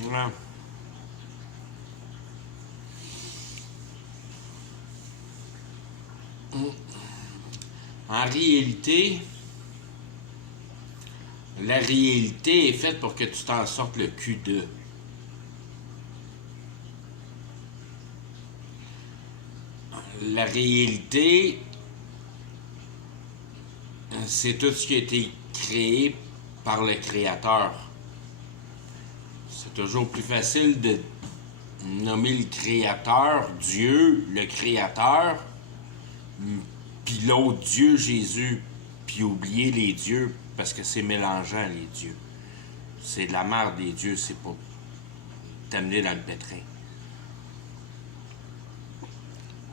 Ouais. En réalité, la réalité est faite pour que tu t'en sortes le cul de. La réalité, c'est tout ce qui a été créé par le Créateur. C'est toujours plus facile de nommer le Créateur, Dieu, le Créateur, puis l'autre Dieu, Jésus, puis oublier les dieux, parce que c'est mélangeant, les dieux. C'est de la merde, des dieux, c'est pas t'amener dans le pétrin.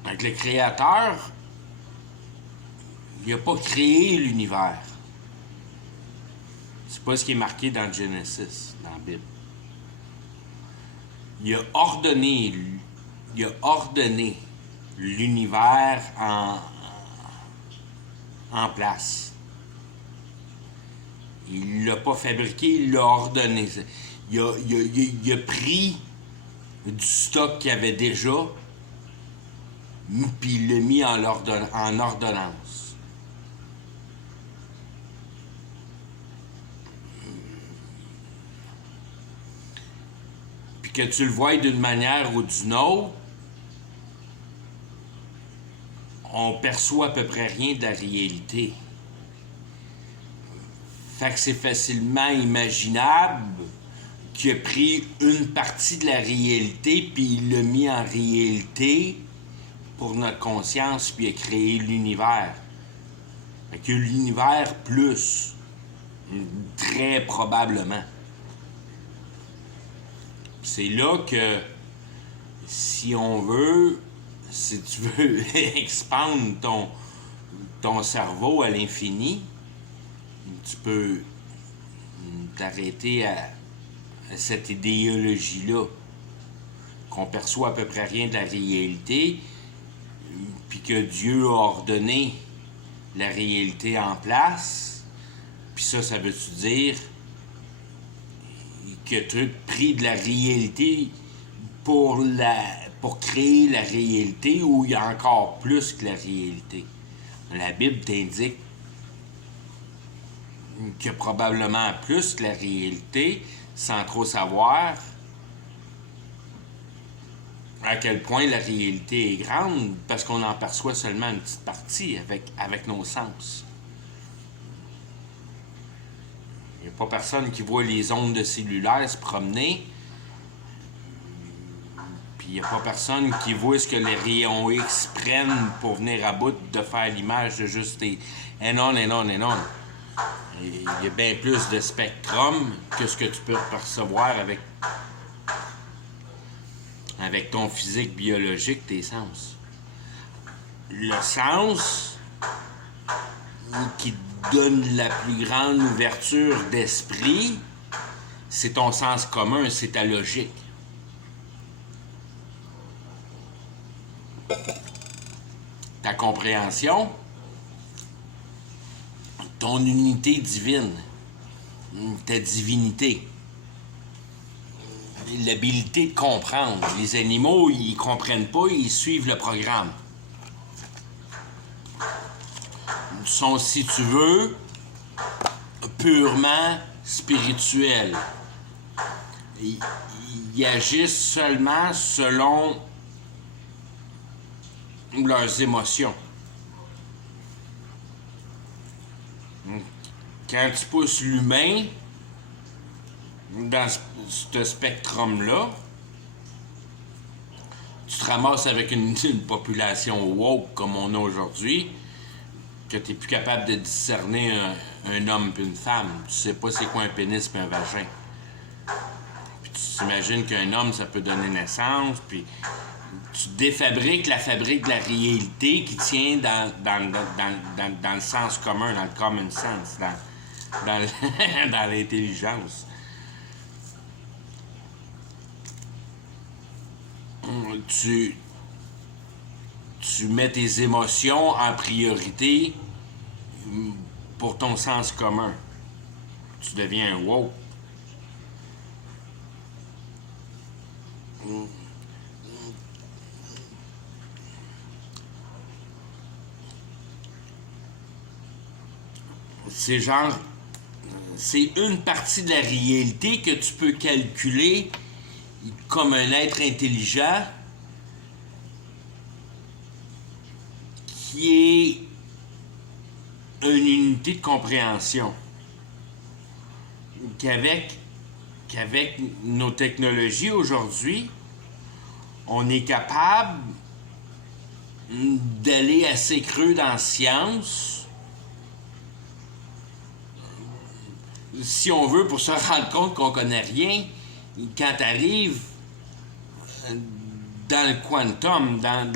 Donc le Créateur, il n'a pas créé l'univers. C'est pas ce qui est marqué dans Genesis, dans la Bible. Il a ordonné l'univers en place. Il l'a pas fabriqué, il l'a ordonné. Il a pris du stock qu'il y avait déjà, puis il l'a mis en ordonnance. Puis que tu le vois d'une manière ou d'une autre, on perçoit à peu près rien de la réalité. Fait que c'est facilement imaginable qu'il a pris une partie de la réalité puis il l'a mis en réalité pour notre conscience puis il a créé l'univers. Fait que l'univers plus, très probablement. C'est là que si on veut, si tu veux expandre ton cerveau à l'infini, tu peux t'arrêter à cette idéologie-là, qu'on perçoit à peu près rien de la réalité, puis que Dieu a ordonné la réalité en place, puis ça veut-tu dire que tu as pris de la réalité pour créer la réalité, ou il y a encore plus que la réalité? La Bible t'indique qu'il y a probablement plus que la réalité, sans trop savoir à quel point la réalité est grande, parce qu'on en perçoit seulement une petite partie avec nos sens. Il n'y a pas personne qui voit les ondes de cellulaire se promener, puis il n'y a pas personne qui voit ce que les rayons X prennent pour venir à bout de faire l'image de juste des... Et non. Il y a bien plus de spectrum que ce que tu peux percevoir avec ton physique biologique, tes sens. Le sens qui te donne la plus grande ouverture d'esprit, c'est ton sens commun, c'est ta logique. Ta compréhension, ton unité divine, ta divinité, l'habilité de comprendre. Les animaux, ils comprennent pas, ils suivent le programme. Ils sont, si tu veux, purement spirituels. Ils agissent seulement selon leurs émotions. Quand tu pousses l'humain dans ce spectrum-là, tu te ramasses avec une population woke comme on a aujourd'hui, que tu n'es plus capable de discerner un homme et une femme. Tu sais pas c'est quoi un pénis et un vagin. Puis tu t'imagines qu'un homme, ça peut donner naissance, puis tu défabriques la fabrique de la réalité qui tient dans le sens commun, dans le common sense, dans l'intelligence. Tu mets tes émotions en priorité pour ton sens commun. Tu deviens un woke. c'est genre, c'est une partie de la réalité que tu peux calculer comme un être intelligent qui est une unité de compréhension. Qu'avec nos technologies aujourd'hui, on est capable d'aller assez creux dans la science, si on veut, pour se rendre compte qu'on connaît rien, quand tu arrives dans le quantum, dans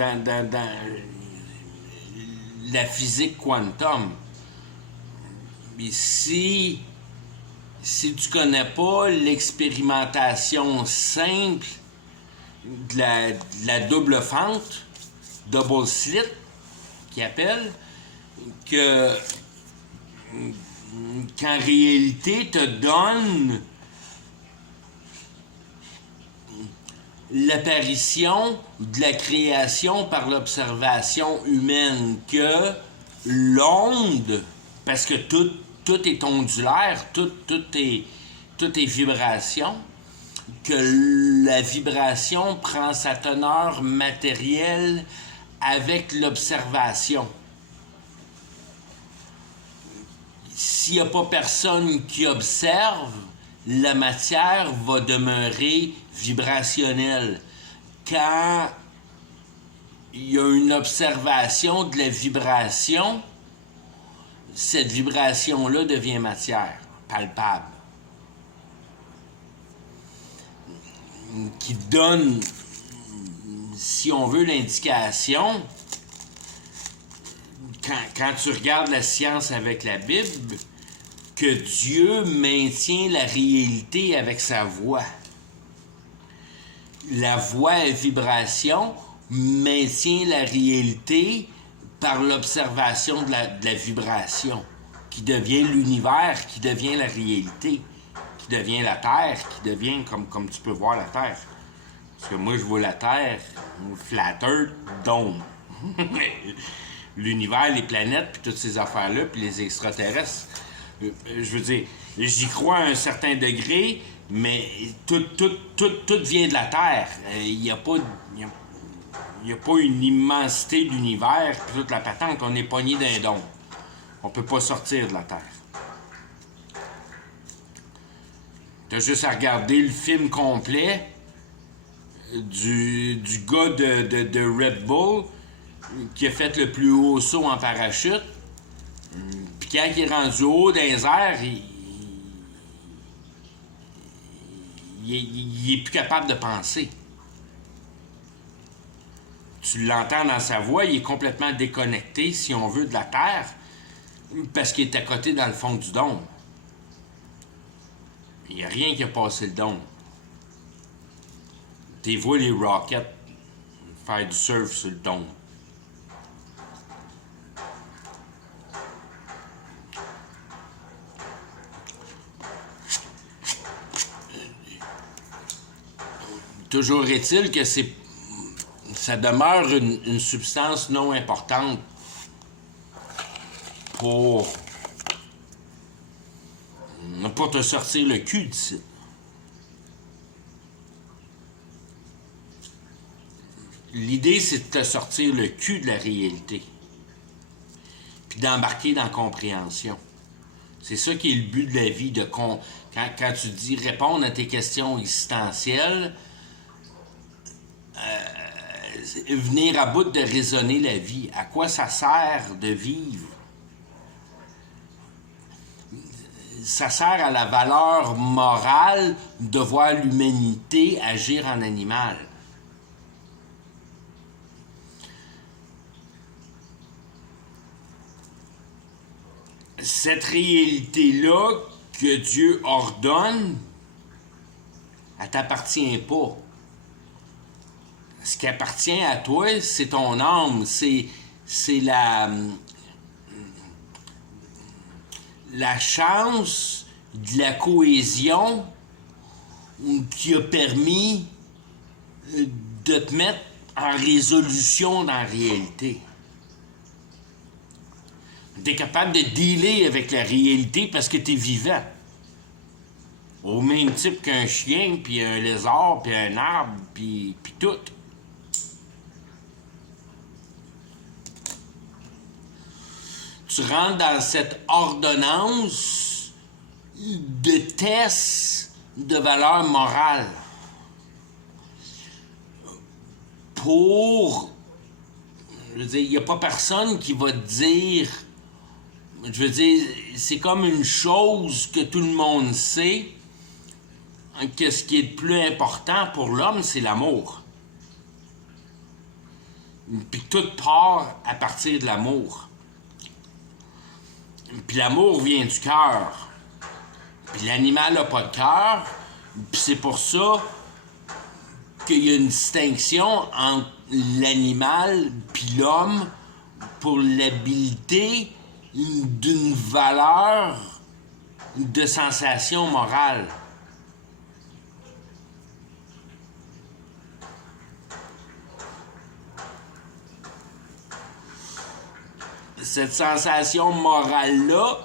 la physique quantum. Mais si tu connais pas l'expérimentation simple de la double fente, double slit, qu'ils appellent, qu'en réalité te donne l'apparition de la création par l'observation humaine, que l'onde, parce que tout est ondulaire, tout est vibration, que la vibration prend sa teneur matérielle avec l'observation. S'il n'y a pas personne qui observe, la matière va demeurer vibrationnelle. Quand il y a une observation de la vibration, cette vibration-là devient matière, palpable, qui donne, si on veut, l'indication, quand tu regardes la science avec la Bible, que Dieu maintient la réalité avec sa voix. La voix et vibration maintient la réalité par l'observation de la vibration, qui devient l'univers, qui devient la réalité, qui devient la Terre, qui devient comme tu peux voir la Terre. Parce que moi, je vois la Terre, flat earth, dôme. L'univers, les planètes, puis toutes ces affaires-là, puis les extraterrestres. Je veux dire, j'y crois à un certain degré, mais tout vient de la Terre. Il n'y a pas une immensité d'univers, puis toute la patente, on est pogné d'un don. On peut pas sortir de la Terre. T'as juste à regarder le film complet du gars de Red Bull qui a fait le plus haut saut en parachute. Puis quand il est rendu haut dans les airs, il est plus capable de penser. Tu l'entends dans sa voix, il est complètement déconnecté, si on veut, de la Terre, parce qu'il est à côté dans le fond du dôme. Il n'y a rien qui a passé le dôme. Tu vois les rockets faire du surf sur le dôme. Toujours est-il que ça demeure une substance non importante pour te sortir le cul d'ici. L'idée, c'est de te sortir le cul de la réalité, puis d'embarquer dans la compréhension. C'est ça qui est le but de la vie, quand tu dis répondre à tes questions existentielles, venir à bout de raisonner la vie. À quoi ça sert de vivre? Ça sert à la valeur morale de voir l'humanité agir en animal. Cette réalité-là que Dieu ordonne, elle t'appartient pas. Ce qui appartient à toi, c'est ton âme, c'est la chance de la cohésion qui a permis de te mettre en résolution dans la réalité. Tu es capable de dealer avec la réalité parce que tu es vivant. Au même type qu'un chien, puis un lézard, puis un arbre, puis tout. Tu rentres dans cette ordonnance de test de valeur morale. Je veux dire, il n'y a pas personne qui va te dire, je veux dire, c'est comme une chose que tout le monde sait, que ce qui est le plus important pour l'homme, c'est l'amour. Puis tout part à partir de l'amour. Puis l'amour vient du cœur. Puis l'animal n'a pas de cœur. Puis c'est pour ça qu'il y a une distinction entre l'animal puis l'homme pour l'habilité d'une valeur de sensation morale. Cette sensation morale-là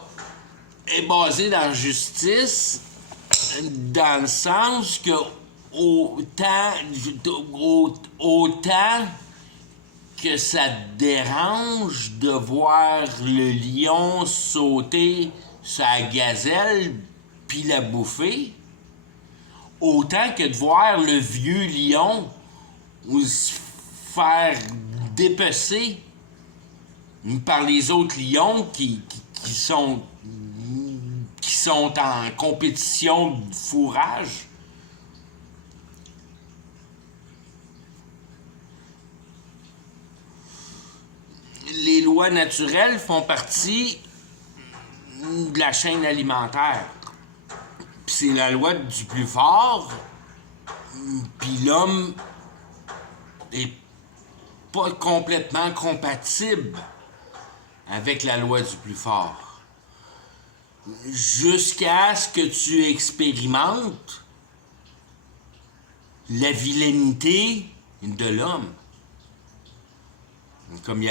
est basée dans la justice, dans le sens que autant que ça te dérange de voir le lion sauter sur la gazelle puis la bouffer, autant que de voir le vieux lion se faire dépecer par les autres lions qui sont en compétition de fourrage. Les lois naturelles font partie de la chaîne alimentaire. Puis c'est la loi du plus fort, puis l'homme est pas complètement compatible avec la loi du plus fort. Jusqu'à ce que tu expérimentes la vilaineté de l'homme. Comme il y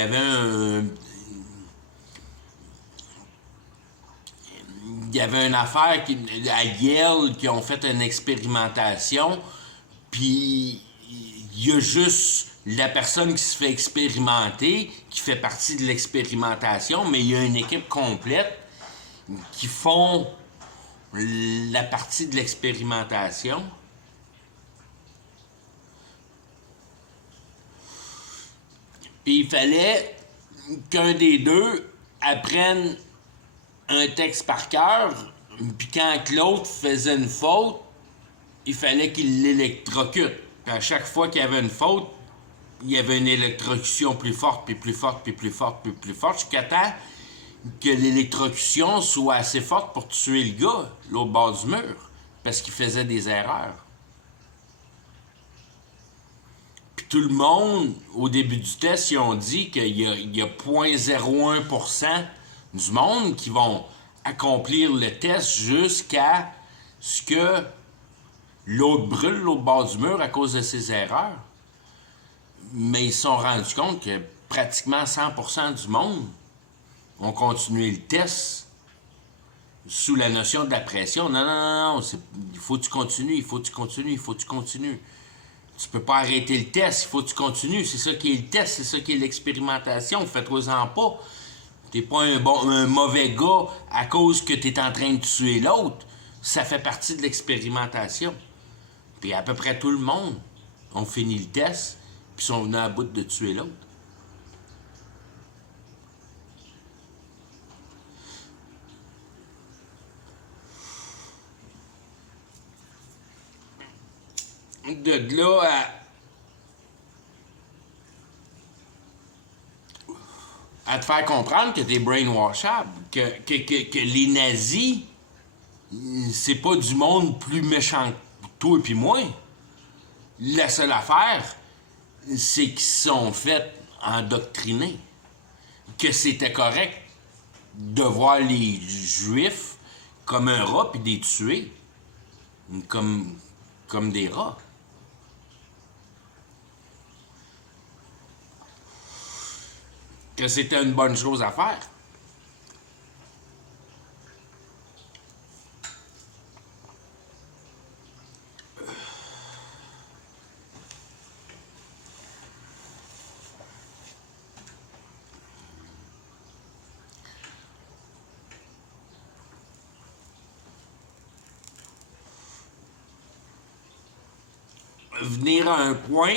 avait une affaire à Yale qui ont fait une expérimentation, puis il y a juste la personne qui se fait expérimenter, qui fait partie de l'expérimentation, mais il y a une équipe complète qui font la partie de l'expérimentation. Puis il fallait qu'un des deux apprenne un texte par cœur, puis quand l'autre faisait une faute, il fallait qu'il l'électrocute. Puis à chaque fois qu'il y avait une faute, il y avait une électrocution plus forte, puis plus forte, puis plus forte, puis plus forte, jusqu'à temps que l'électrocution soit assez forte pour tuer le gars, l'autre bord du mur, parce qu'il faisait des erreurs. Puis tout le monde, au début du test, ils ont dit qu'il y a 0.01% du monde qui vont accomplir le test jusqu'à ce que l'autre brûle l'autre bord du mur à cause de ses erreurs. Mais ils se sont rendus compte que pratiquement 100% du monde ont continué le test sous la notion de la pression. Non, il faut que tu continues, il faut que tu continues, il faut que tu continues. Tu peux pas arrêter le test, il faut que tu continues. C'est ça qui est le test, c'est ça qui est l'expérimentation. Fais-toi-en pas. T'es pas un mauvais gars à cause que t'es en train de tuer l'autre. Ça fait partie de l'expérimentation. Puis à peu près tout le monde ont fini le test, puis sont venus à bout de tuer l'autre. De là à te faire comprendre que t'es brainwashable, que les nazis, c'est pas du monde plus méchant que toi et puis moi. La seule affaire, c'est qu'ils se sont fait endoctriner. Que c'était correct de voir les Juifs comme un rat puis des tuer. Comme des rats. que c'était une bonne chose à faire. Venir à un point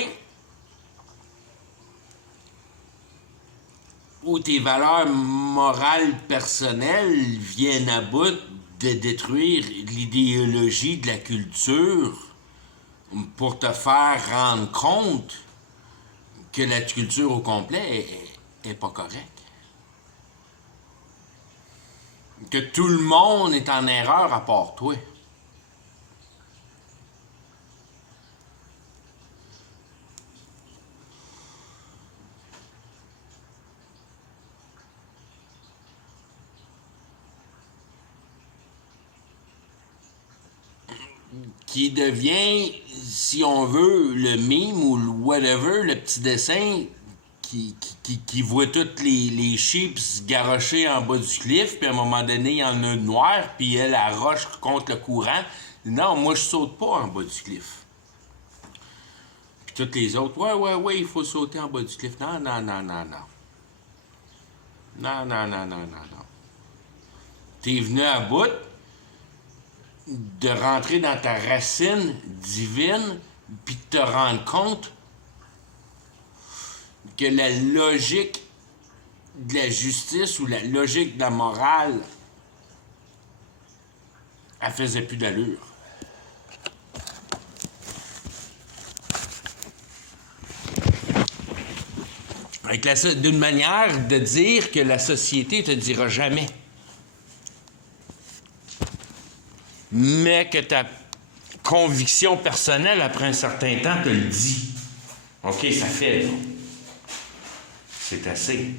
où tes valeurs morales personnelles viennent à bout de détruire l'idéologie de la culture pour te faire rendre compte que la culture au complet est pas correcte. Que tout le monde est en erreur à part toi. Qui devient, si on veut, le meme ou le whatever, le petit dessin qui voit toutes les chips garocher en bas du cliff, puis à un moment donné, il y en a une noire, puis elle roche contre le courant. Non, moi, je saute pas en bas du cliff. Puis toutes les autres, ouais, il faut sauter en bas du cliff. Non. Non. T'es venu à bout de rentrer dans ta racine divine, puis de te rendre compte que la logique de la justice ou la logique de la morale, elle faisait plus d'allure. D'une manière de dire que la société te dira jamais. Mais que ta conviction personnelle, après un certain temps, te le dit. OK, ça fait, là. C'est assez.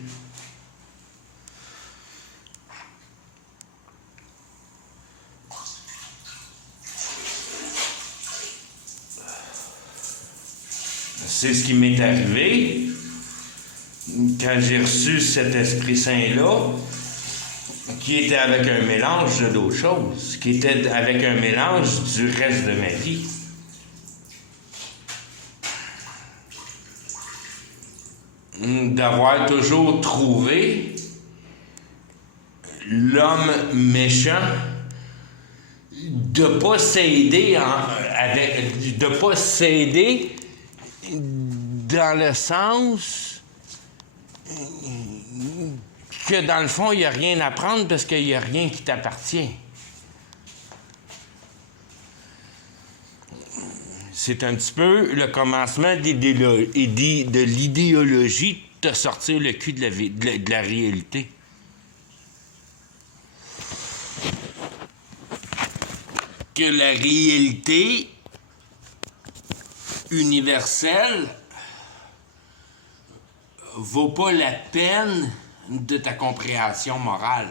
C'est ce qui m'est arrivé quand j'ai reçu cet Esprit Saint-là, qui était avec un mélange de d'autres choses, qui était avec un mélange du reste de ma vie. D'avoir toujours trouvé l'homme méchant, de pas s'aider de pas s'aider dans le sens que dans le fond, il n'y a rien à prendre parce qu'il n'y a rien qui t'appartient. C'est un petit peu le commencement de l'idéologie de te sortir le cul de la réalité. Que la réalité universelle vaut pas la peine de ta compréhension morale.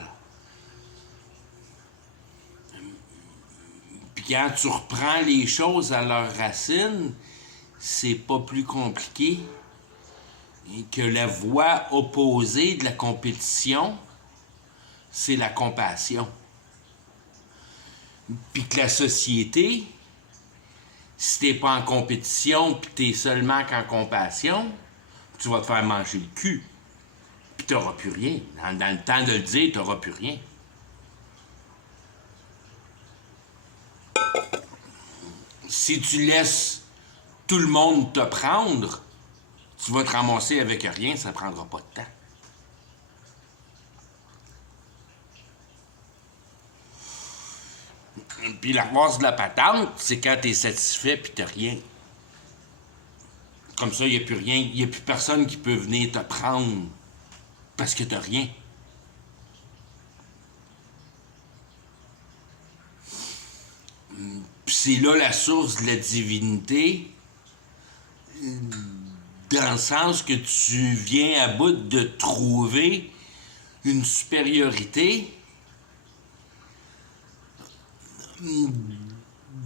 Puis quand tu reprends les choses à leurs racines, c'est pas plus compliqué que la voie opposée de la compétition, c'est la compassion. Puis que la société, si t'es pas en compétition puis t'es seulement qu'en compassion, tu vas te faire manger le cul. Puis t'auras plus rien. Dans le temps de le dire, t'auras plus rien. Si tu laisses tout le monde te prendre, tu vas te ramasser avec rien, ça ne prendra pas de temps. Puis la base de la patente, c'est quand tu es satisfait puis tu n'as rien. Comme ça, il n'y a plus rien, il n'y a plus personne qui peut venir te prendre parce que tu n'as rien. Puis c'est là la source de la divinité, dans le sens que tu viens à bout de trouver une supériorité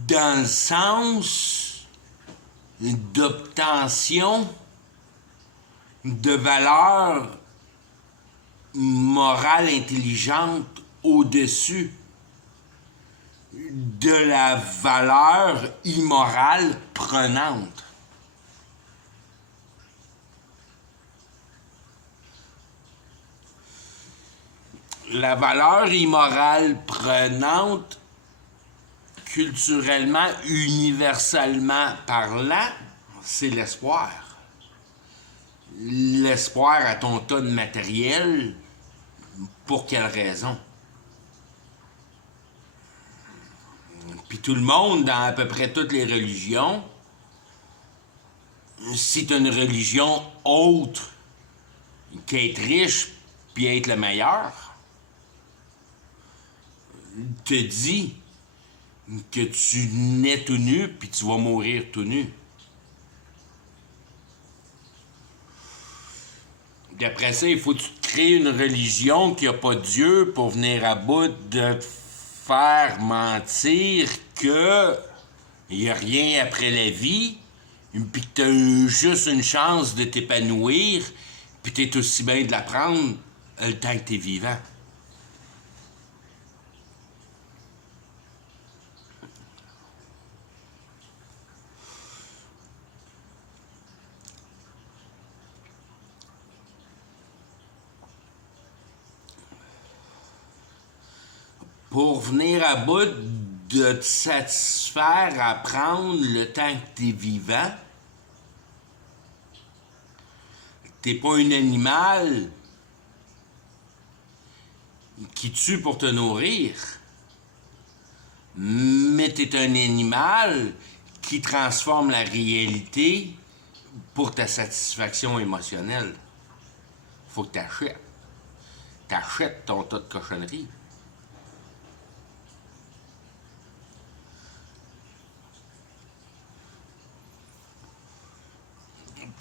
dans le sens d'obtention de valeurs morale intelligente au-dessus de la valeur immorale prenante. La valeur immorale prenante, culturellement, universellement parlant, c'est l'espoir. L'espoir à ton tas de matériel, pour quelle raison? Puis tout le monde, dans à peu près toutes les religions, si tu as une religion autre qu'être riche puis être le meilleur, te dit que tu nais tout nu puis tu vas mourir tout nu. Puis après ça, il faut que tu te crées une religion qui n'a pas de Dieu pour venir à bout de te faire mentir que il n'y a rien après la vie, puis que tu as juste une chance de t'épanouir, puis tu es aussi bien de la prendre le temps que tu es vivant. Pour venir à bout de te satisfaire à prendre le temps que tu es vivant, t'es pas un animal qui tue pour te nourrir, mais t'es un animal qui transforme la réalité pour ta satisfaction émotionnelle. Faut que t'achètes. T'achètes ton tas de cochonneries.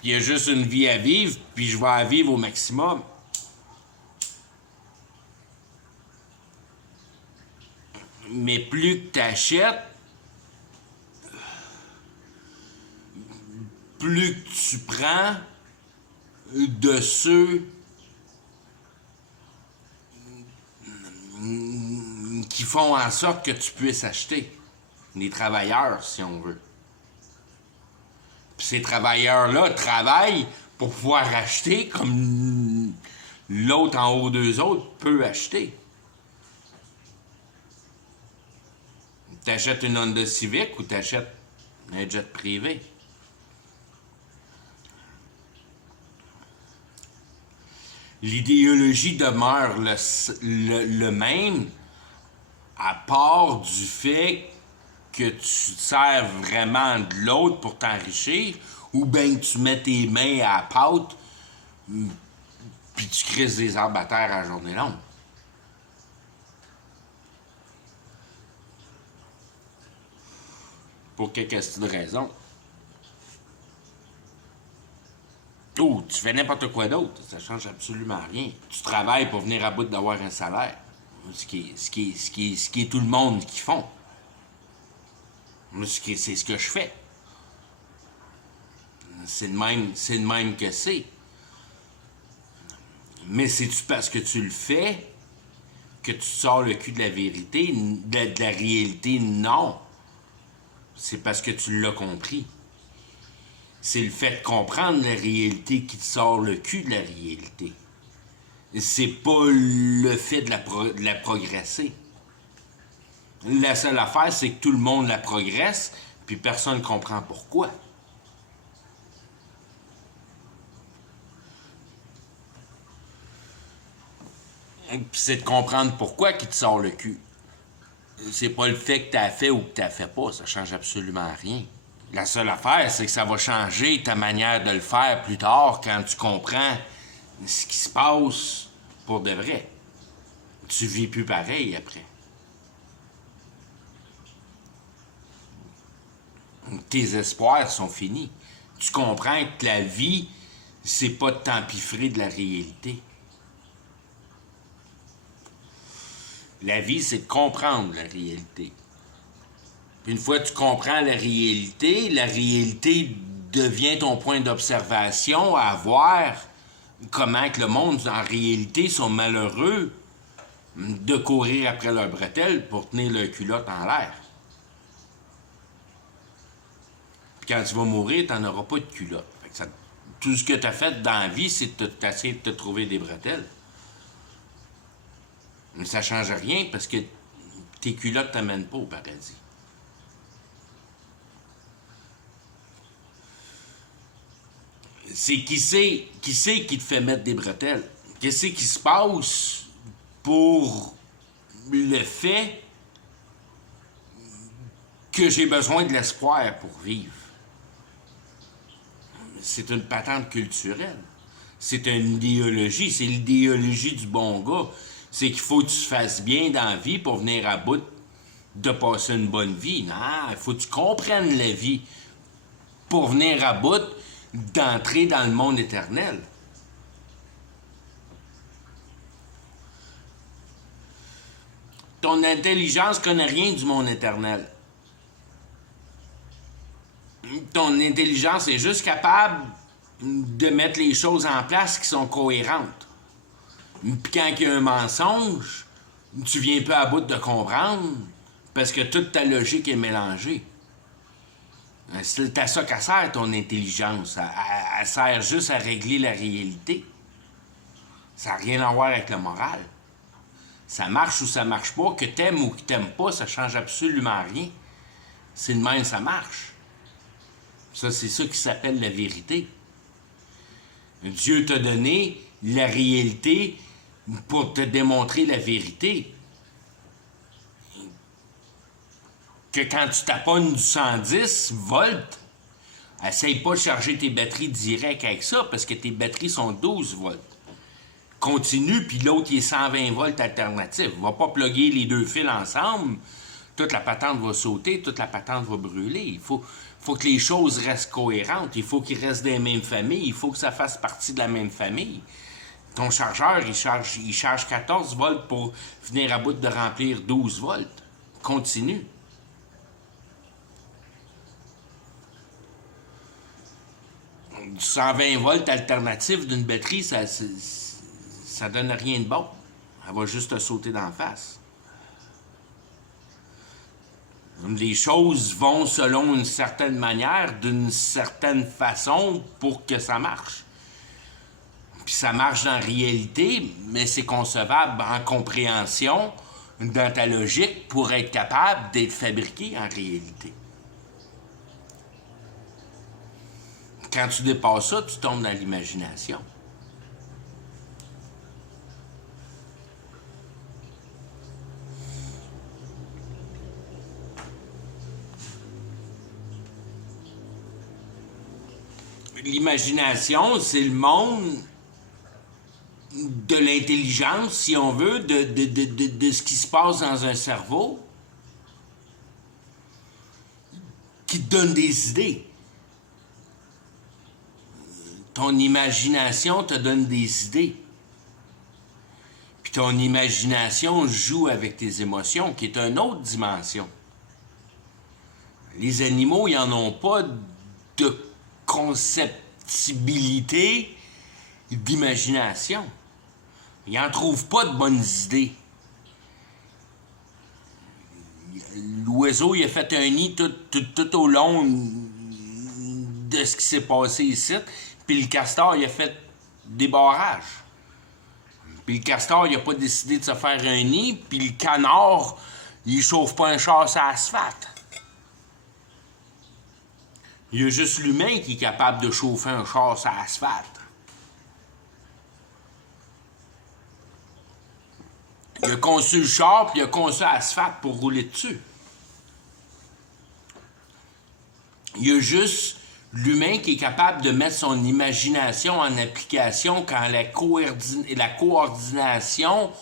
Il y a juste une vie à vivre, puis je vais la vivre au maximum. Mais plus que tu achètes, plus que tu prends de ceux qui font en sorte que tu puisses acheter. Les travailleurs, si on veut. Puis ces travailleurs-là travaillent pour pouvoir acheter comme l'autre en haut d'eux autres peut acheter. T'achètes une Honda Civic ou t'achètes un jet privé? L'idéologie demeure le même, à part du fait que tu te sers vraiment de l'autre pour t'enrichir, ou bien que tu mets tes mains à la pâte, puis tu crises des arbres à terre à la journée longue. Pour quelle question de raison? Ou tu fais n'importe quoi d'autre, ça change absolument rien. Tu travailles pour venir à bout d'avoir un salaire, ce qui est tout le monde qui font. C'est ce que je fais. C'est de même que c'est. Mais c'est-tu parce que tu le fais que tu sors le cul de la vérité, de la réalité? Non. C'est parce que tu l'as compris. C'est le fait de comprendre la réalité qui te sort le cul de la réalité. C'est pas le fait de la progresser. La seule affaire, c'est que tout le monde la progresse, puis personne ne comprend pourquoi. Puis c'est de comprendre pourquoi qui te sort le cul. C'est pas le fait que t'as fait ou que t'as fait pas, ça change absolument rien. La seule affaire, c'est que ça va changer ta manière de le faire plus tard quand tu comprends ce qui se passe pour de vrai. Tu vis plus pareil après. Tes espoirs sont finis. Tu comprends que la vie, c'est pas de t'empiffrer de la réalité. La vie, c'est de comprendre la réalité. Puis une fois que tu comprends la réalité devient ton point d'observation à voir comment que le monde, en réalité, sont malheureux de courir après leurs bretelles pour tenir leur culotte en l'air. Puis quand tu vas mourir, tu n'en auras pas de culotte. Fait que tout ce que tu as fait dans la vie, c'est d'essayer de te trouver des bretelles. Mais ça ne change rien parce que tes culottes ne t'amènent pas au paradis. C'est qui c'est qui te fait mettre des bretelles? Qu'est-ce qui se passe pour le fait que j'ai besoin de l'espoir pour vivre? C'est une patente culturelle. C'est une idéologie. C'est l'idéologie du bon gars. C'est qu'il faut que tu fasses bien dans la vie pour venir à bout de passer une bonne vie. Non, il faut que tu comprennes la vie pour venir à bout d'entrer dans le monde éternel. Ton intelligence ne connaît rien du monde éternel. Ton intelligence est juste capable de mettre les choses en place qui sont cohérentes. Puis quand il y a un mensonge, tu viens peu à bout de comprendre parce que toute ta logique est mélangée. C'est à ça qu'elle sert, ton intelligence. Elle sert juste à régler la réalité. Ça n'a rien à voir avec le moral. Ça marche ou ça marche pas, que t'aimes ou que t'aimes pas, ça change absolument rien. C'est de même, ça marche. Ça, c'est ça qui s'appelle la vérité. Dieu t'a donné la réalité pour te démontrer la vérité. Que quand tu taponnes du 110 volts, essaye pas de charger tes batteries direct avec ça, parce que tes batteries sont 12 volts. Continue, puis l'autre, il est 120 volts alternatif. Va pas plugger les deux fils ensemble. Toute la patente va sauter, toute la patente va brûler. Il faut que les choses restent cohérentes. Il faut qu'ils restent des mêmes familles. Il faut que ça fasse partie de la même famille. Ton chargeur, il charge 14 volts pour venir à bout de remplir 12 volts. Continue. Du 120 volts alternatif d'une batterie, ça donne rien de bon. Elle va juste te sauter d'en face. Les choses vont selon une certaine manière, d'une certaine façon pour que ça marche. Puis ça marche dans la réalité, mais c'est concevable en compréhension, dans ta logique, pour être capable d'être fabriqué en réalité. Quand tu dépasses ça, tu tombes dans l'imagination. L'imagination, c'est le monde de l'intelligence, si on veut, de ce qui se passe dans un cerveau, qui te donne des idées. Ton imagination te donne des idées. Puis ton imagination joue avec tes émotions, qui est une autre dimension. Les animaux, ils n'en ont pas de conceptibilité d'imagination. Ils n'en trouvent pas de bonnes idées. L'oiseau, il a fait un nid tout au long de ce qui s'est passé ici. Puis le castor, il a fait des barrages. Puis le castor, il n'a pas décidé de se faire un nid. Puis le canard, il chauffe pas un char sur l'asphalte. Il y a juste l'humain qui est capable de chauffer un char sur l'asphalte. Il a conçu le char, puis il a conçu l'asphalte pour rouler dessus. Il y a juste l'humain qui est capable de mettre son imagination en application quand la coordination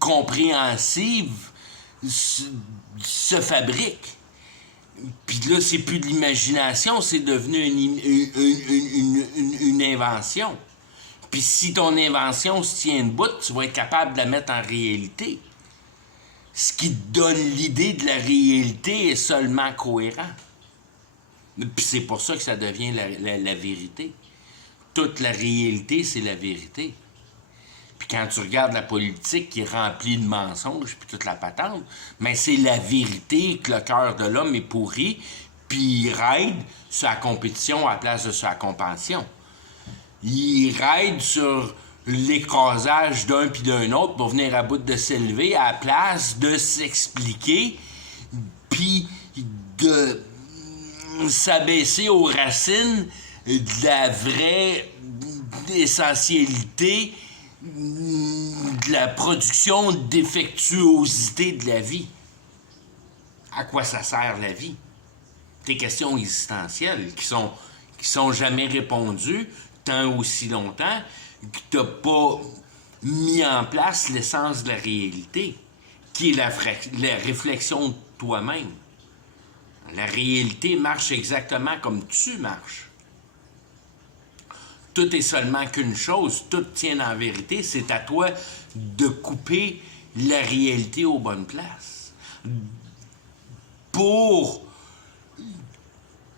compréhensive se fabrique. Puis là, c'est plus de l'imagination, c'est devenu une invention. Puis si ton invention se tient debout, tu vas être capable de la mettre en réalité. Ce qui te donne l'idée de la réalité est seulement cohérent. Puis c'est pour ça que ça devient la vérité. toute la réalité, c'est la vérité. Puis quand tu regardes la politique qui est remplie de mensonges, puis toute la patente, mais c'est la vérité que le cœur de l'homme est pourri, puis il raide sur la compétition à la place de sur la compassion. Il raide sur l'écrasage d'un puis d'un autre pour venir à bout de s'élever à la place de s'expliquer, puis de s'abaisser aux racines de la vraie essentialité de la production défectuosité de la vie. À quoi ça sert la vie? Des questions existentielles qui sont jamais répondues tant aussi longtemps que tu n'as pas mis en place l'essence de la réalité, qui est la réflexion de toi-même. La réalité marche exactement comme tu marches. Tout est seulement qu'une chose, tout tient en vérité, c'est à toi de couper la réalité aux bonnes places. Pour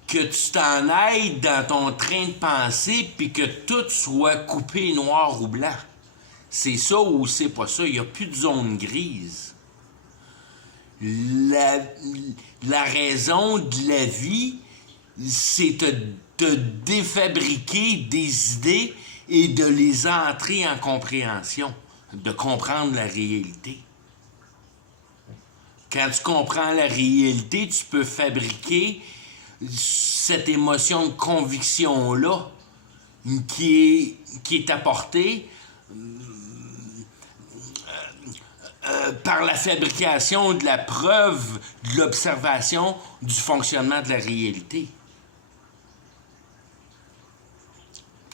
que tu t'en ailles dans ton train de pensée puis que tout soit coupé noir ou blanc. C'est ça ou c'est pas ça, il n'y a plus de zone grise. La raison de la vie, c'est de défabriquer des idées et de les entrer en compréhension, de comprendre la réalité. Quand tu comprends la réalité, tu peux fabriquer cette émotion de conviction-là qui est apportée par la fabrication de la preuve, de l'observation du fonctionnement de la réalité.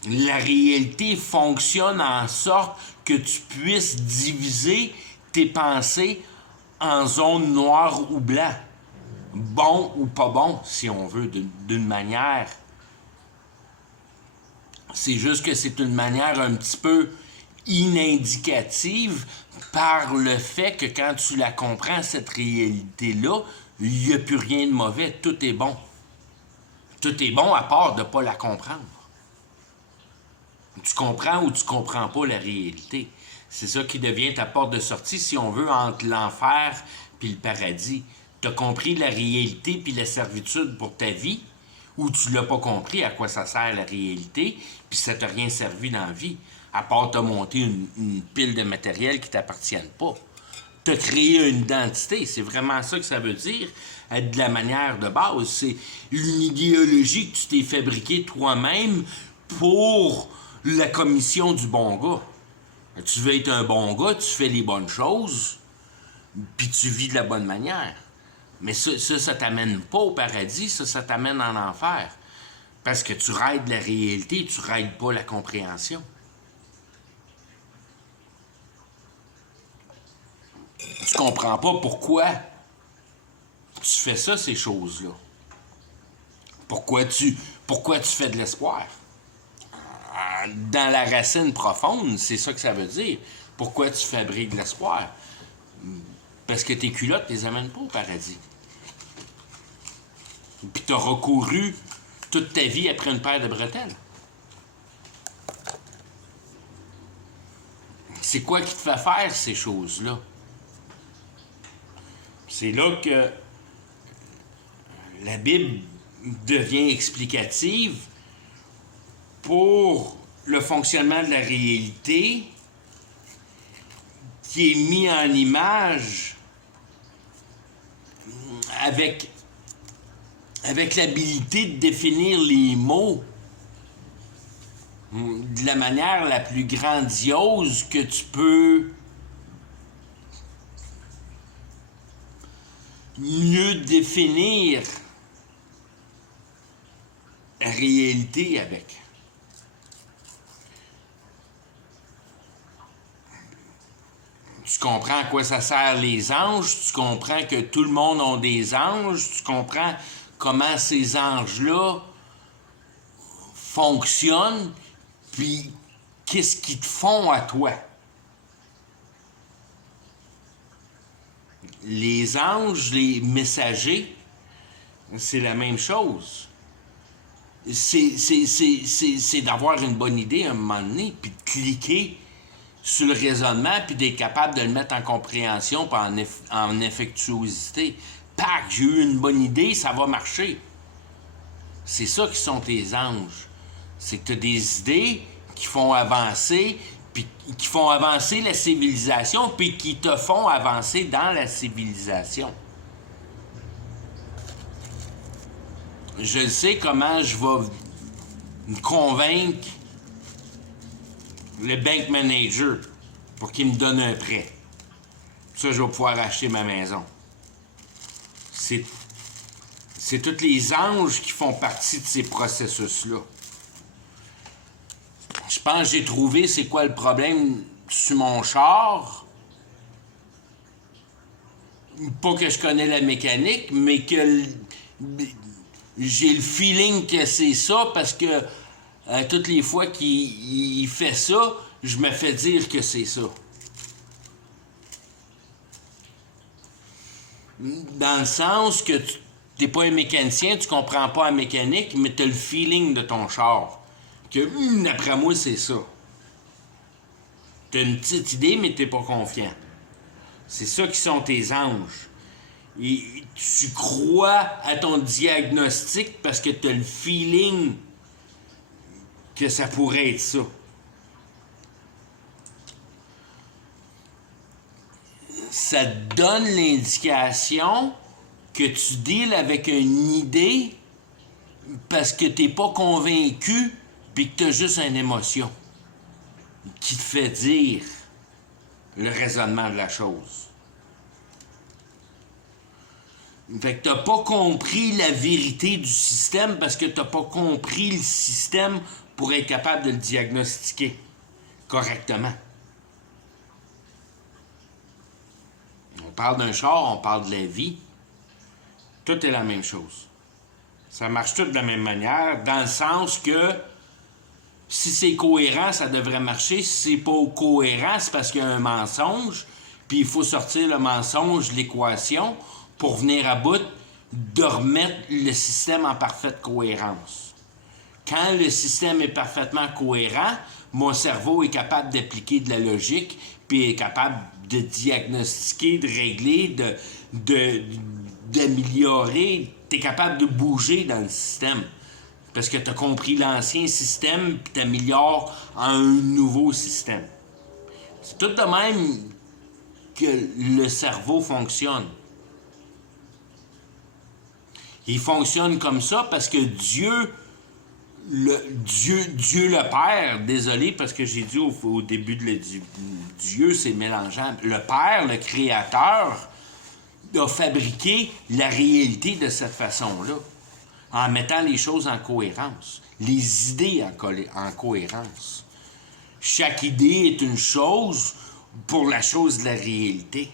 La réalité fonctionne en sorte que tu puisses diviser tes pensées en zones noires ou blancs. Bon ou pas bon, si on veut, d'une manière. C'est juste que c'est une manière un petit peu inindicative par le fait que quand tu la comprends, cette réalité-là, il n'y a plus rien de mauvais, tout est bon. Tout est bon à part de ne pas la comprendre. Tu comprends ou tu comprends pas la réalité. C'est ça qui devient ta porte de sortie, si on veut, entre l'enfer puis le paradis. Tu as compris la réalité puis la servitude pour ta vie, ou tu l'as pas compris à quoi ça sert la réalité, puis ça t'a rien servi dans la vie, à part te monter une pile de matériel qui t'appartienne pas. T'as créé une identité, c'est vraiment ça que ça veut dire, de la manière de base. C'est une idéologie que tu t'es fabriquée toi-même pour la commission du bon gars. Tu veux être un bon gars, tu fais les bonnes choses, puis tu vis de la bonne manière. Mais ça t'amène pas au paradis, ça t'amène en enfer. Parce que tu raides la réalité, tu raides pas la compréhension. Tu comprends pas pourquoi tu fais ça, ces choses-là. Pourquoi tu fais de l'espoir? Dans la racine profonde, c'est ça que ça veut dire. Pourquoi tu fabriques de l'espoir? Parce que tes culottes ne les amènent pas au paradis. Puis tu as recouru toute ta vie après une paire de bretelles. C'est quoi qui te fait faire ces choses-là? C'est là que la Bible devient explicative pour le fonctionnement de la réalité qui est mis en image avec l'habilité de définir les mots de la manière la plus grandiose que tu peux mieux définir la réalité avec. Tu comprends à quoi ça sert les anges, tu comprends que tout le monde a des anges, tu comprends comment ces anges-là fonctionnent, puis qu'est-ce qu'ils te font à toi. Les anges, les messagers, c'est la même chose. c'est d'avoir une bonne idée à un moment donné, puis de cliquer sur le raisonnement, puis d'être capable de le mettre en compréhension, puis en effectuosité. Pac, j'ai eu une bonne idée, ça va marcher. C'est ça qui sont tes anges. C'est que tu as des idées qui font avancer, puis qui font avancer la civilisation, puis qui te font avancer dans la civilisation. Je sais comment je vais me convaincre le bank manager pour qu'il me donne un prêt. Ça, je vais pouvoir acheter ma maison. C'est tous les anges qui font partie de ces processus-là. Je pense que j'ai trouvé c'est quoi le problème sur mon char. Pas que je connais la mécanique, mais que j'ai le feeling que c'est ça parce que toutes les fois qu'il fait ça, je me fais dire que c'est ça. Dans le sens que tu n'es pas un mécanicien, tu comprends pas la mécanique, mais tu as le feeling de ton char. Que, d'après moi, c'est ça. Tu as une petite idée, mais tu n'es pas confiant. C'est ça qui sont tes anges. Et tu crois à ton diagnostic parce que tu as le feeling que ça pourrait être ça. Ça te donne l'indication que tu deals avec une idée parce que tu n'es pas convaincu puis que tu as juste une émotion qui te fait dire le raisonnement de la chose. Fait que t'as pas compris la vérité du système parce que t'as pas compris le système pour être capable de le diagnostiquer correctement. On parle d'un char, on parle de la vie. Tout est la même chose. Ça marche tout de la même manière, dans le sens que si c'est cohérent, ça devrait marcher. Si c'est pas cohérent, c'est parce qu'il y a un mensonge, puis il faut sortir le mensonge de l'équation pour venir à bout de remettre le système en parfaite cohérence. Quand le système est parfaitement cohérent, mon cerveau est capable d'appliquer de la logique, puis est capable de diagnostiquer, de régler, d'améliorer. Tu es capable de bouger dans le système. Parce que tu as compris l'ancien système, puis tu améliores un nouveau système. C'est tout de même que le cerveau fonctionne. Il fonctionne comme ça parce que Dieu le Père, désolé parce que j'ai dit au début de Dieu, c'est mélangeant. Le Père, le Créateur, a fabriqué la réalité de cette façon-là, en mettant les choses en cohérence, les idées en cohérence. Chaque idée est une chose pour la chose de la réalité.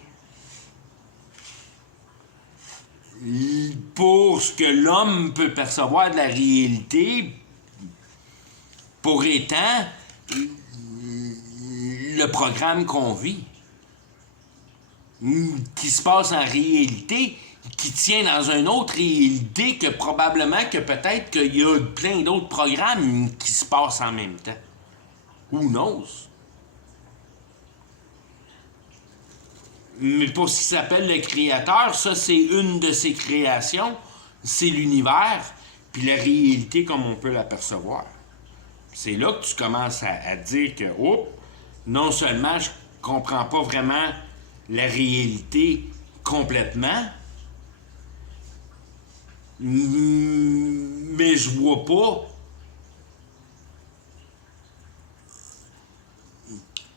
Pour ce que l'homme peut percevoir de la réalité, pour étant le programme qu'on vit, qui se passe en réalité, qui tient dans une autre réalité que probablement que peut-être qu'il y a plein d'autres programmes qui se passent en même temps. Who knows? Mais pour ce qui s'appelle le créateur, ça c'est une de ses créations, c'est l'univers, puis la réalité comme on peut l'apercevoir. C'est là que tu commences à dire que, non seulement je comprends pas vraiment la réalité complètement, mais je vois pas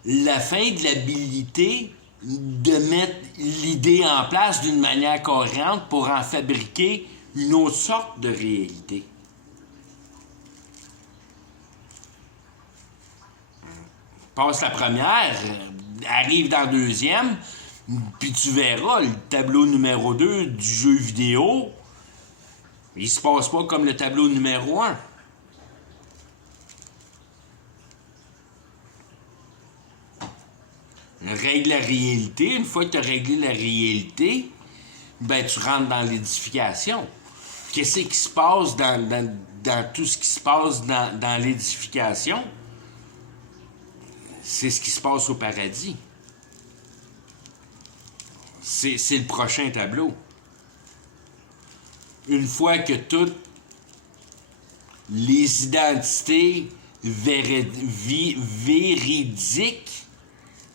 la fin de l'habilité de mettre l'idée en place d'une manière cohérente pour en fabriquer une autre sorte de réalité. Passe la première, arrive dans la deuxième, puis tu verras le tableau numéro 2 du jeu vidéo, il se passe pas comme le tableau numéro 1. Règle la réalité. Une fois que tu as réglé la réalité, ben tu rentres dans l'édification. Qu'est-ce qui se passe dans dans tout ce qui se passe dans l'édification, c'est ce qui se passe au paradis. C'est le prochain tableau. Une fois que toutes les identités véridiques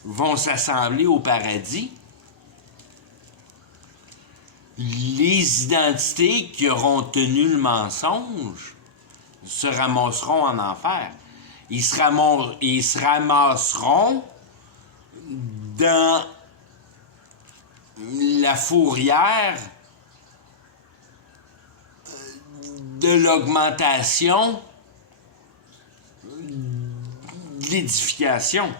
vont s'assembler au paradis, les identités qui auront tenu le mensonge se ramasseront en enfer. Ils se ramasseront dans la fourrière de l'augmentation de l'édification.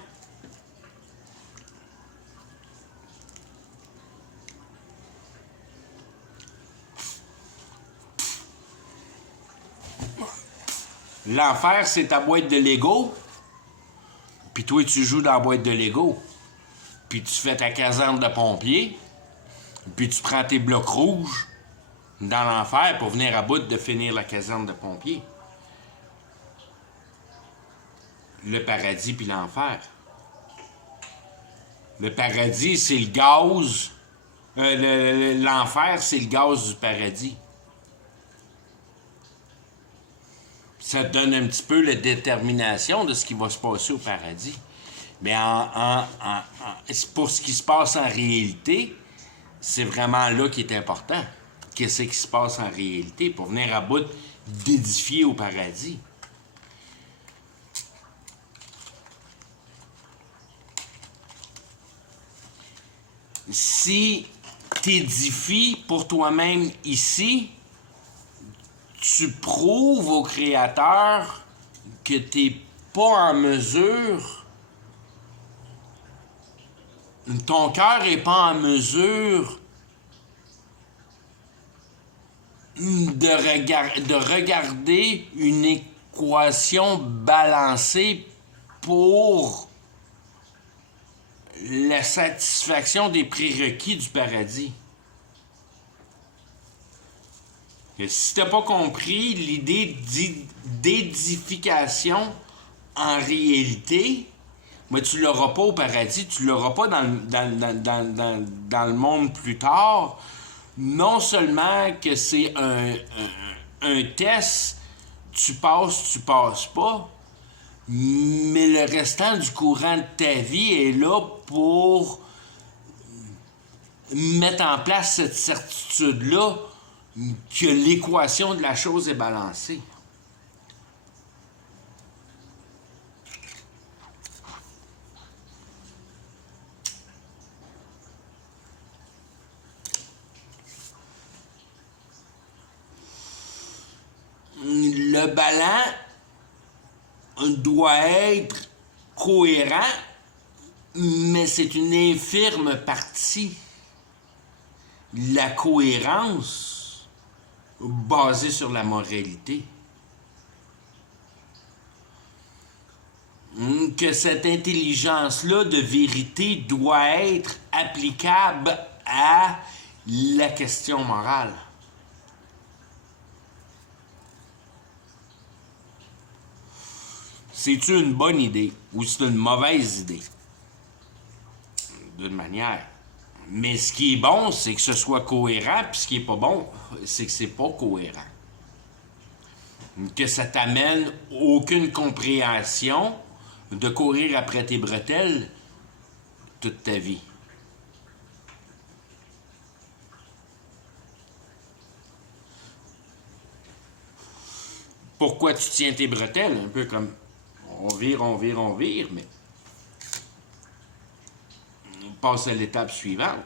L'enfer, c'est ta boîte de Lego, puis toi, tu joues dans la boîte de Lego, puis tu fais ta caserne de pompiers, puis tu prends tes blocs rouges dans l'enfer pour venir à bout de finir la caserne de pompiers. Le paradis puis l'enfer. Le paradis, c'est le gaz. L'enfer, c'est le gaz du paradis. Ça te donne un petit peu la détermination de ce qui va se passer au paradis. Mais pour ce qui se passe en réalité, c'est vraiment là qui est important. Qu'est-ce qui se passe en réalité pour venir à bout d'édifier au paradis. Si tu édifies pour toi-même ici, tu prouves au Créateur que tu n'es pas en mesure, ton cœur n'est pas en mesure de regarder une équation balancée pour la satisfaction des prérequis du paradis. Et si tu n'as pas compris l'idée d'édification en réalité, mais tu ne l'auras pas au paradis, tu ne l'auras pas dans le monde plus tard. Non seulement que c'est un test, tu passes pas, mais le restant du courant de ta vie est là pour mettre en place cette certitude-là que l'équation de la chose est balancée. Le ballon doit être cohérent, mais c'est une infirme partie. La cohérence basée sur la moralité. Que cette intelligence-là de vérité doit être applicable à la question morale. C'est-tu une bonne idée ou c'est une mauvaise idée? D'une manière. Mais ce qui est bon, c'est que ce soit cohérent, puis ce qui est pas bon, c'est que c'est pas cohérent. Que ça t'amène aucune compréhension de courir après tes bretelles toute ta vie. Pourquoi tu tiens tes bretelles? Un peu comme on vire, mais on passe à l'étape suivante.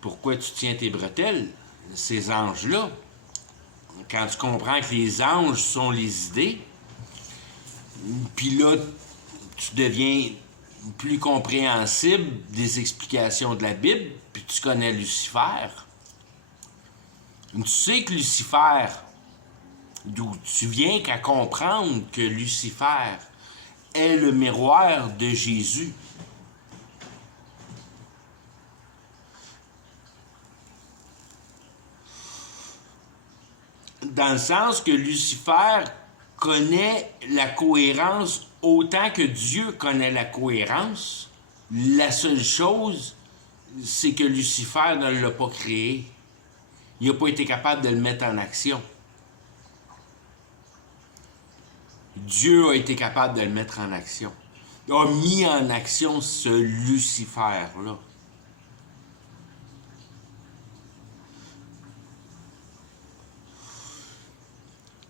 Pourquoi tu tiens tes bretelles? Ces anges-là, quand tu comprends que les anges sont les idées, puis là, tu deviens plus compréhensible des explications de la Bible, puis tu connais Lucifer. Tu sais que Lucifer, d'où tu viens qu'à comprendre que Lucifer est le miroir de Jésus. Dans le sens que Lucifer connaît la cohérence autant que Dieu connaît la cohérence. La seule chose, c'est que Lucifer ne l'a pas créé. Il n'a pas été capable de le mettre en action. Dieu a été capable de le mettre en action. Il a mis en action ce Lucifer-là.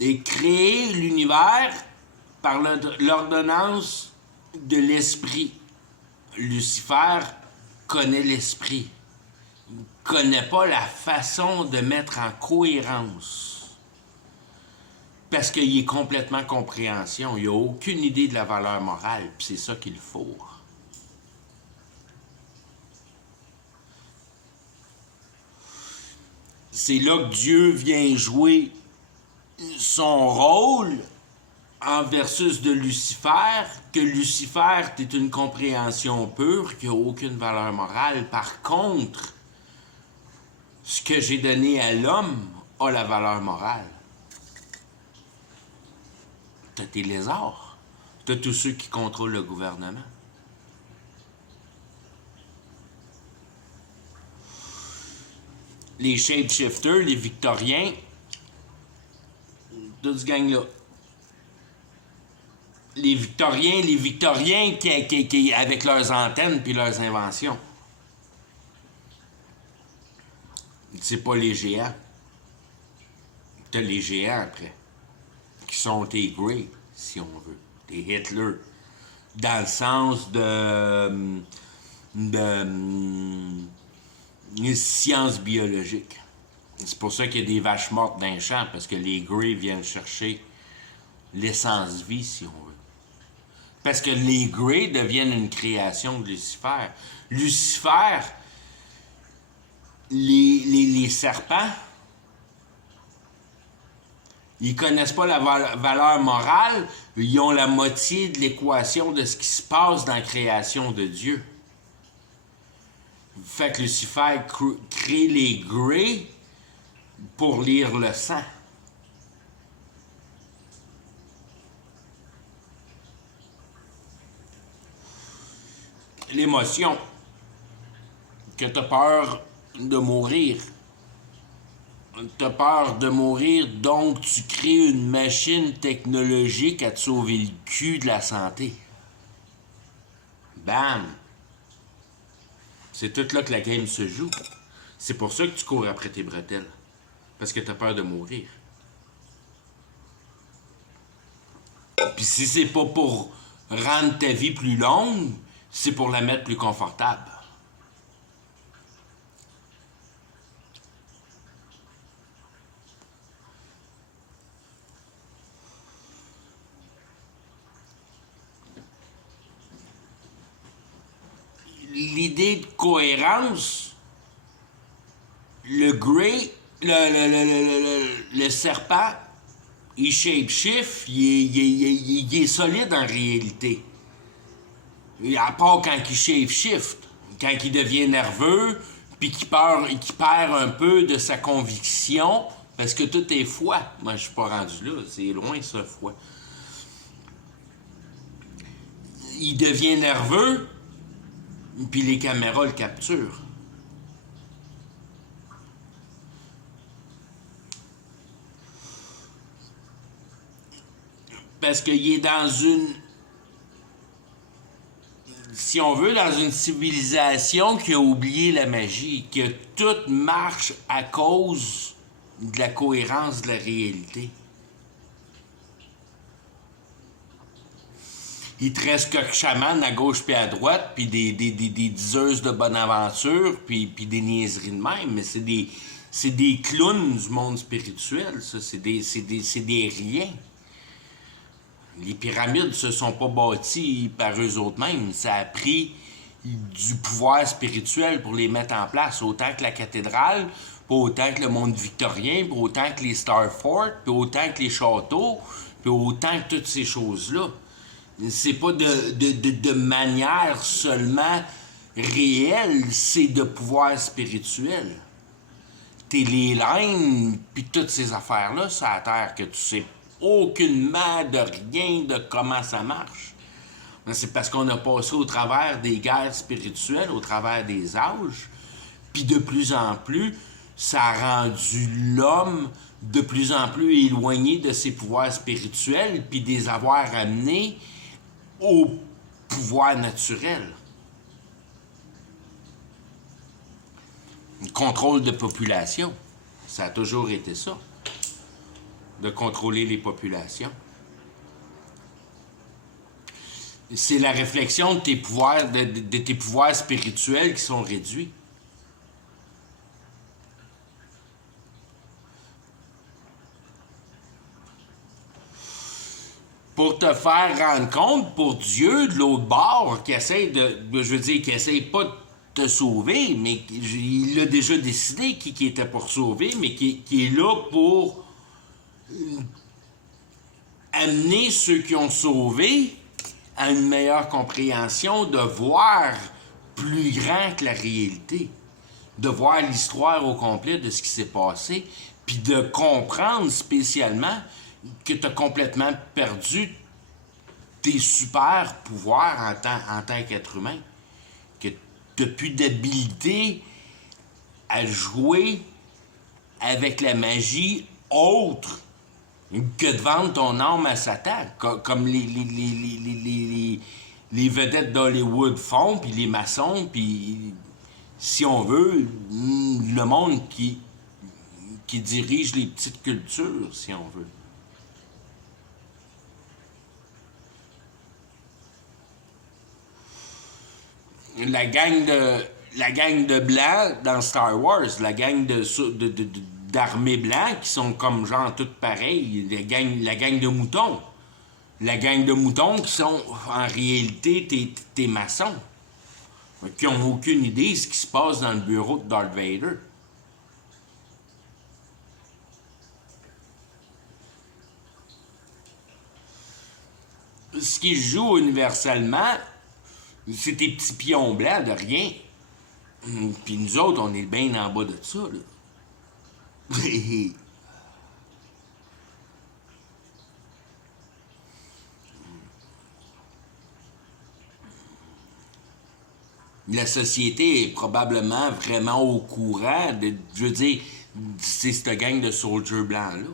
Et créer l'univers par l'ordonnance de l'esprit. Lucifer connaît l'esprit. Il ne connaît pas la façon de mettre en cohérence. Parce qu'il est complètement compréhension. Il n'a aucune idée de la valeur morale. Puis c'est ça qu'il faut. C'est là que Dieu vient jouer son rôle en versus de Lucifer, que Lucifer est une compréhension pure qui n'a aucune valeur morale. Par contre, ce que j'ai donné à l'homme a la valeur morale. T'as tes lézards, t'as tous ceux qui contrôlent le gouvernement. Les shapeshifters, les victoriens, tout ce gang-là. Les victoriens qui avec leurs antennes puis leurs inventions. C'est pas les géants. T'as les géants après, qui sont tes Grey, si on veut, tes Hitler, dans le sens de sciences biologiques. C'est pour ça qu'il y a des vaches mortes dans les champs, parce que les Grey viennent chercher l'essence vie, si on veut. Parce que les Grey deviennent une création de Lucifer. Lucifer, les serpents, ils connaissent pas la valeur morale, ils ont la moitié de l'équation de ce qui se passe dans la création de Dieu. Fait que Lucifer crée les Grey pour lire le sang. L'émotion, que tu as peur de mourir. Tu as peur de mourir, donc tu crées une machine technologique à te sauver le cul de la santé. Bam! C'est tout là que la game se joue. C'est pour ça que tu cours après tes bretelles. Parce que tu as peur de mourir. Puis si c'est pas pour rendre ta vie plus longue, c'est pour la mettre plus confortable. L'idée de cohérence, le Grey, le serpent, il shapeshift, il est solide en réalité. À part quand il shapeshift, quand il devient nerveux, puis qu'il perd un peu de sa conviction, parce que tout est foi. Moi, je suis pas rendu là, c'est loin ça, foi. Il devient nerveux, puis les caméras le capturent. Parce qu'il est dans une... Si on veut, dans une civilisation qui a oublié la magie, que tout marche à cause de la cohérence de la réalité. Il te reste quelques chamans à gauche puis à droite, puis des diseuses de bonne aventure, puis des niaiseries de même, mais c'est des clowns du monde spirituel, ça, c'est des riens. Les pyramides se sont pas bâties par eux-mêmes, ça a pris du pouvoir spirituel pour les mettre en place, autant que la cathédrale, puis autant que le monde victorien, puis autant que les Star Forts, puis autant que les châteaux, puis autant que toutes ces choses-là. C'est pas de manière seulement réelle, c'est de pouvoir spirituel. t'es les lines, puis toutes ces affaires-là sur la Terre que tu sais aucunement de rien de comment ça marche. Mais c'est parce qu'on a passé au travers des guerres spirituelles, au travers des âges, puis de plus en plus, ça a rendu l'homme de plus en plus éloigné de ses pouvoirs spirituels, puis de les avoir amenés au pouvoir naturel. Le contrôle de population, ça a toujours été ça, de contrôler les populations. C'est la réflexion de tes pouvoirs, de tes pouvoirs spirituels qui sont réduits. Pour te faire rendre compte, pour Dieu de l'autre bord, qui essaie qui essaie pas de te sauver, mais il a déjà décidé qui était pour sauver, mais qui est là pour amener ceux qui ont sauvé à une meilleure compréhension, de voir plus grand que la réalité, de voir l'histoire au complet de ce qui s'est passé, puis de comprendre spécialement que tu as complètement perdu tes super pouvoirs en tant qu'être humain, que tu n'as plus d'habilité à jouer avec la magie autre que de vendre ton âme à Satan, comme les vedettes d'Hollywood font, puis les maçons, puis, si on veut, le monde qui dirige les petites cultures, si on veut. La gang de blancs dans Star Wars, la gang d'armées blancs qui sont comme genre toutes pareilles, la gang de moutons. La gang de moutons qui sont en réalité tes maçons, qui n'ont aucune idée de ce qui se passe dans le bureau de Darth Vader. Ce qui se joue universellement, c'est tes petits pions blancs de rien. Puis nous autres, on est bien en bas de ça, là. La société est probablement vraiment au courant de, je veux dire, c'est cette gang de soldiers blancs-là.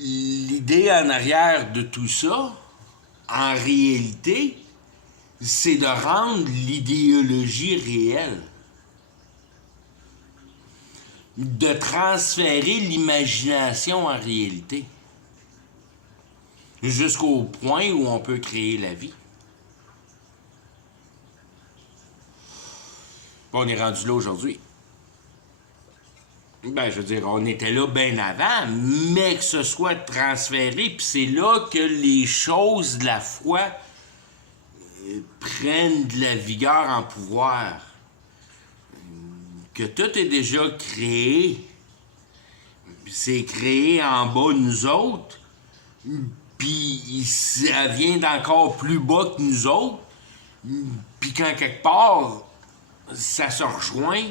L'idée en arrière de tout ça, en réalité, c'est de rendre l'idéologie réelle. De transférer l'imagination en réalité. Jusqu'au point où on peut créer la vie. On est rendu là aujourd'hui. Ben, je veux dire, on était là bien avant, mais que ce soit transféré, puis c'est là que les choses de la foi prennent de la vigueur en pouvoir. Que tout est déjà créé, c'est créé en bas de nous autres, puis ça vient d'encore plus bas que nous autres, puis quand quelque part, ça se rejoint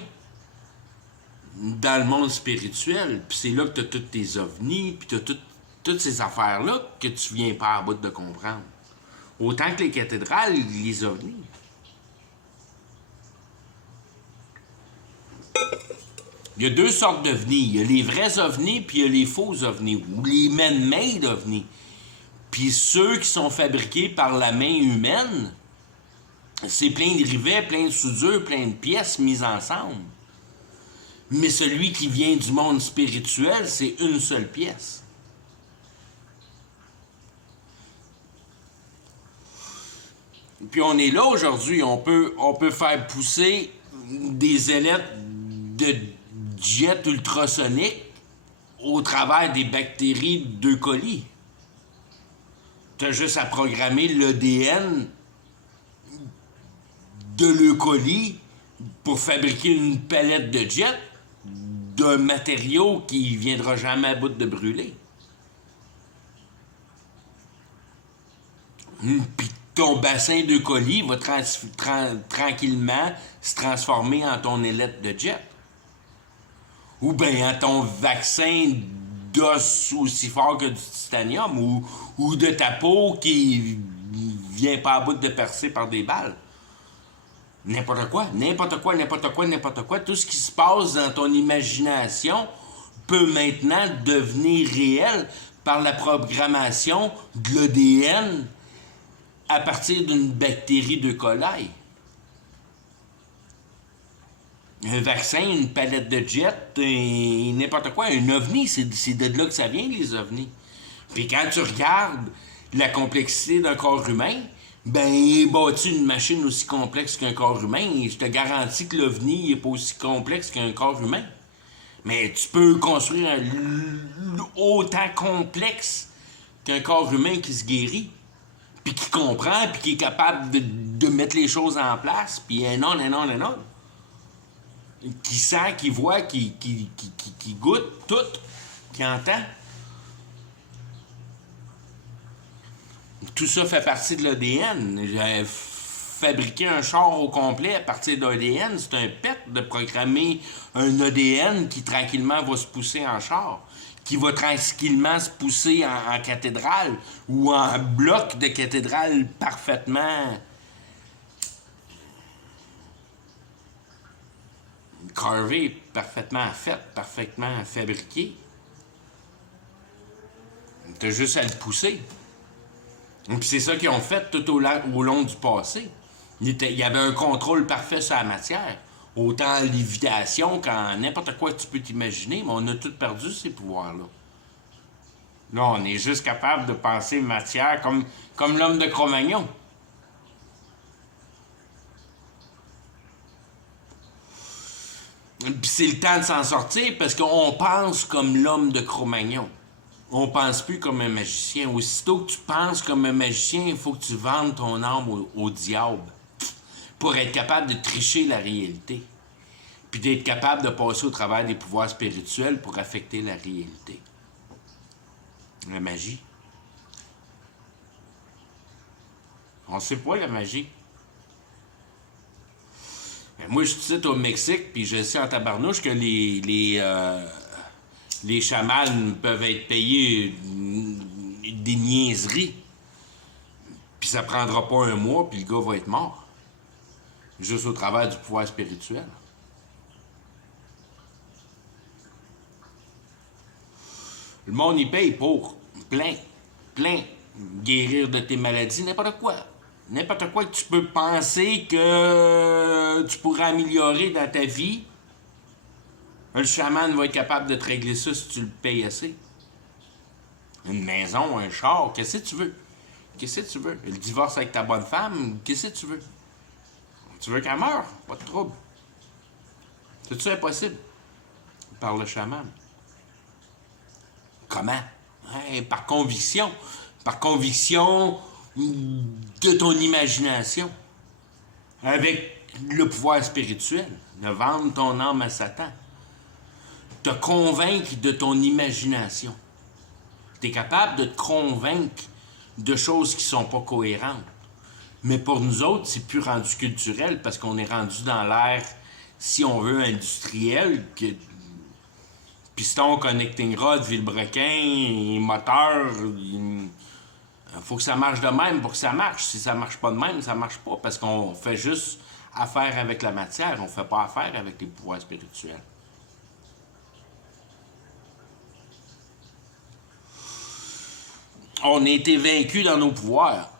dans le monde spirituel, puis c'est là que tu as toutes tes ovnis, puis tu as toutes ces affaires-là que tu viens pas à bout de comprendre. Autant que les cathédrales, les ovnis. Il y a deux sortes d'ovnis. Il y a les vrais ovnis, puis il y a les faux ovnis, ou les man-made ovnis. Puis ceux qui sont fabriqués par la main humaine, c'est plein de rivets, plein de soudures, plein de pièces mises ensemble. Mais celui qui vient du monde spirituel, c'est une seule pièce. Puis on est là aujourd'hui, on peut faire pousser des ailettes de jet ultrasonique au travers des bactéries d'E. coli. Tu as juste à programmer l'ADN de leucolie pour fabriquer une palette de jet d'un matériau qui ne viendra jamais à bout de brûler. Puis ton bassin de colis va tranquillement se transformer en ton ailette de jet. Ou bien en ton vaccin d'os aussi fort que du titanium, ou de ta peau qui vient pas à bout de percer par des balles. N'importe quoi, n'importe quoi, n'importe quoi, n'importe quoi. Tout ce qui se passe dans ton imagination peut maintenant devenir réel par la programmation de l'ADN à partir d'une bactérie de coli. Un vaccin, une palette de jet, n'importe quoi, un ovni, c'est de là que ça vient, les ovnis. Puis quand tu regardes la complexité d'un corps humain, ben, bâtis une machine aussi complexe qu'un corps humain, et je te garantis que l'ovni n'est pas aussi complexe qu'un corps humain. Mais tu peux construire autant complexe qu'un corps humain qui se guérit, puis qui comprend, puis qui est capable de mettre les choses en place, puis un non. Qui sent, qui voit, qui goûte tout, qui entend. Tout ça fait partie de l'ADN. Fabriquer un char au complet à partir d'ADN, c'est un pet de programmer un ADN qui tranquillement va se pousser en char, qui va tranquillement se pousser en cathédrale ou en bloc de cathédrale parfaitement carvé, parfaitement fait, parfaitement fabriqué. T'as juste à le pousser. Et puis c'est ça qu'ils ont fait tout au long du passé. Il y avait un contrôle parfait sur la matière. Autant lévitation qu'en n'importe quoi que tu peux t'imaginer, mais on a tout perdu ces pouvoirs-là. Là, on est juste capable de penser matière comme l'homme de Cro-Magnon. Puis c'est le temps de s'en sortir parce qu'on pense comme l'homme de Cro-Magnon. On pense plus comme un magicien. Aussitôt que tu penses comme un magicien, il faut que tu vendes ton âme au diable pour être capable de tricher la réalité. Puis d'être capable de passer au travers des pouvoirs spirituels pour affecter la réalité. La magie. On sait pas la magie. Moi, je suis au Mexique, puis je sais en tabarnouche que les chamans peuvent être payés des niaiseries. Puis ça prendra pas un mois, puis le gars va être mort. Juste au travers du pouvoir spirituel. Le monde y paye pour plein. Guérir de tes maladies, n'importe quoi. N'importe quoi que tu peux penser que tu pourrais améliorer dans ta vie, le chaman va être capable de te régler ça si tu le payes assez. Une maison, un char, qu'est-ce que tu veux? Qu'est-ce que tu veux? Le divorce avec ta bonne femme, qu'est-ce que tu veux? Tu veux qu'elle meure? Pas de trouble. C'est-tu impossible? Par le chaman. Comment? Hein, par conviction. Par conviction de ton imagination. Avec le pouvoir spirituel. De vendre ton âme à Satan. Te convaincre de ton imagination. Tu es capable de te convaincre de choses qui sont pas cohérentes. Mais pour nous autres, c'est plus rendu culturel parce qu'on est rendu dans l'ère, si on veut, industriel, que piston, connecting rod, vilebrequin, moteur, il faut que ça marche de même pour que ça marche. Si ça marche pas de même, ça marche pas parce qu'on fait juste affaire avec la matière, on fait pas affaire avec les pouvoirs spirituels. On a été vaincus dans nos pouvoirs.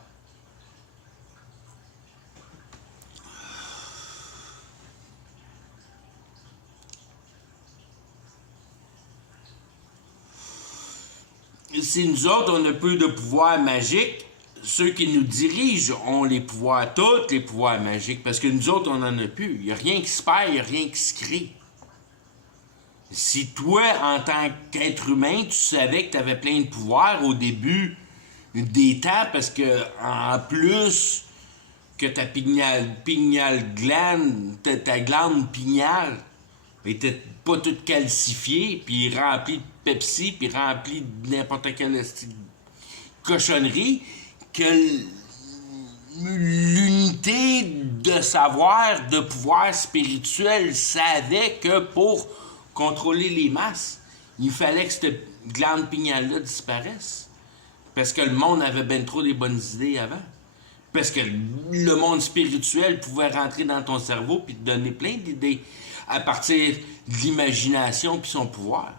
Si nous autres, on a peu de pouvoirs magiques, ceux qui nous dirigent ont les pouvoirs, tous les pouvoirs magiques, parce que nous autres, on n'en a plus. Il n'y a rien qui se perd, il n'y a rien qui se crée. Si toi, en tant qu'être humain, tu savais que tu avais plein de pouvoirs au début des temps, parce que en plus que ta glande pinéale était pas toute calcifiée, puis remplie de Pepsi, puis remplie de n'importe quelle cochonnerie, que l'unité de savoir, de pouvoir spirituel savait que pour contrôler les masses, il fallait que cette glande pinéale-là disparaisse. Parce que le monde avait bien trop des bonnes idées avant. Parce que le monde spirituel pouvait rentrer dans ton cerveau puis te donner plein d'idées à partir de l'imagination puis son pouvoir.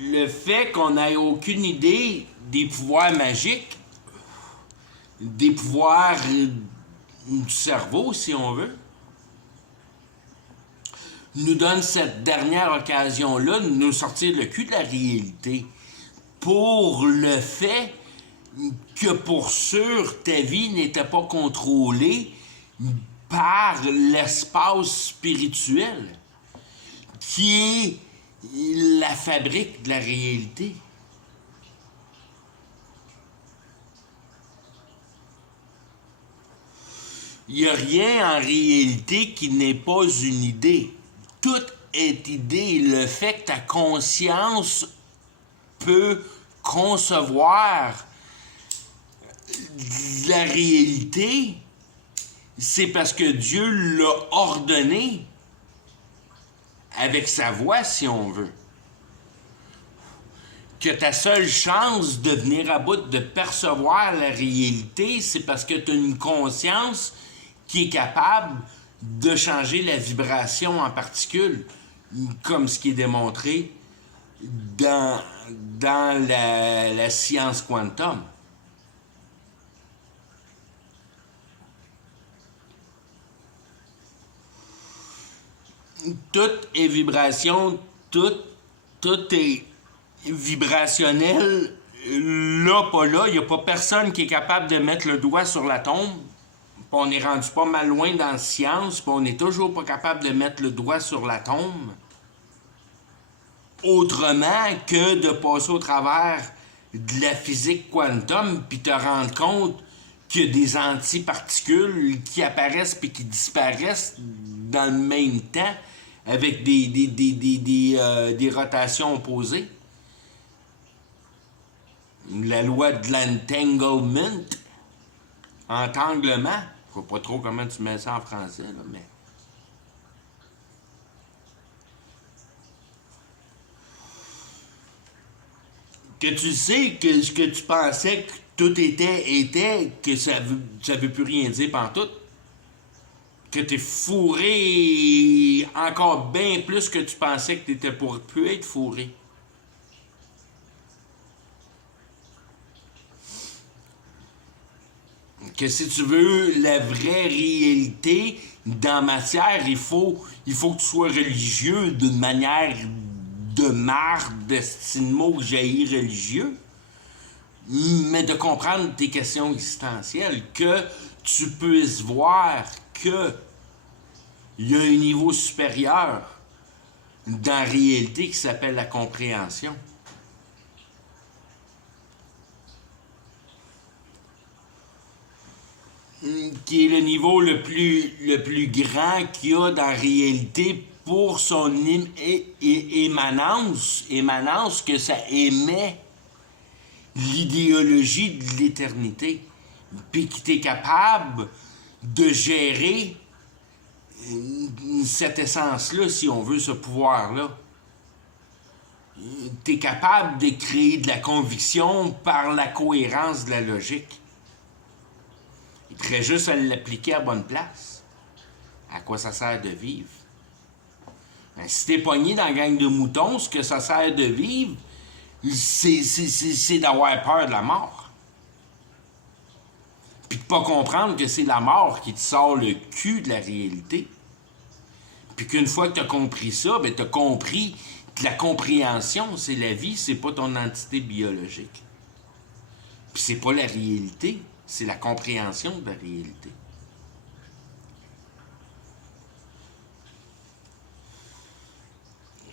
Le fait qu'on n'ait aucune idée des pouvoirs magiques, des pouvoirs du cerveau, si on veut, nous donne cette dernière occasion-là de nous sortir le cul de la réalité pour le fait que pour sûr ta vie n'était pas contrôlée par l'espace spirituel qui est la fabrique de la réalité. Il n'y a rien en réalité qui n'est pas une idée. Tout est idée. Le fait que ta conscience peut concevoir la réalité, c'est parce que Dieu l'a ordonné avec sa voix, si on veut. Que ta seule chance de venir à bout de percevoir la réalité, c'est parce que tu as une conscience qui est capable de changer la vibration en particules, comme ce qui est démontré dans la science quantum. Tout est vibration, tout est vibrationnel, là, pas là. Il n'y a pas personne qui est capable de mettre le doigt sur l'atome. On est rendu pas mal loin dans la science, puis on n'est toujours pas capable de mettre le doigt sur l'atome. Autrement que de passer au travers de la physique quantum, puis te rendre compte qu'il y a des antiparticules qui apparaissent puis qui disparaissent dans le même temps, avec des rotations opposées. La loi de l'entanglement, entanglement, je ne sais pas trop comment tu mets ça en français, là, mais... Que tu sais que ce que tu pensais que tout était que ça veut plus rien dire pantoute. Que t'es fourré encore bien plus que tu pensais que t'étais pour plus être fourré. Que si tu veux la vraie réalité dans matière, il faut que tu sois religieux d'une manière de marde, d'estime mot que j'haïs religieux, mais de comprendre tes questions existentielles, que tu puisses voir que il y a un niveau supérieur dans la réalité qui s'appelle la compréhension. Qui est le niveau le plus grand qu'il y a dans la réalité pour son émanence que ça émet l'idéologie de l'éternité, puis qui t'es capable de gérer cette essence-là, si on veut, ce pouvoir-là. T'es capable de créer de la conviction par la cohérence de la logique. Il serait juste à l'appliquer à bonne place. À quoi ça sert de vivre? Ben, si t'es pogné dans la gang de moutons, ce que ça sert de vivre, c'est d'avoir peur de la mort. Puis de pas comprendre que c'est la mort qui te sort le cul de la réalité. Puis qu'une fois que t'as compris ça, ben t'as compris que la compréhension, c'est la vie, c'est pas ton entité biologique. Puis c'est pas la réalité, c'est la compréhension de la réalité.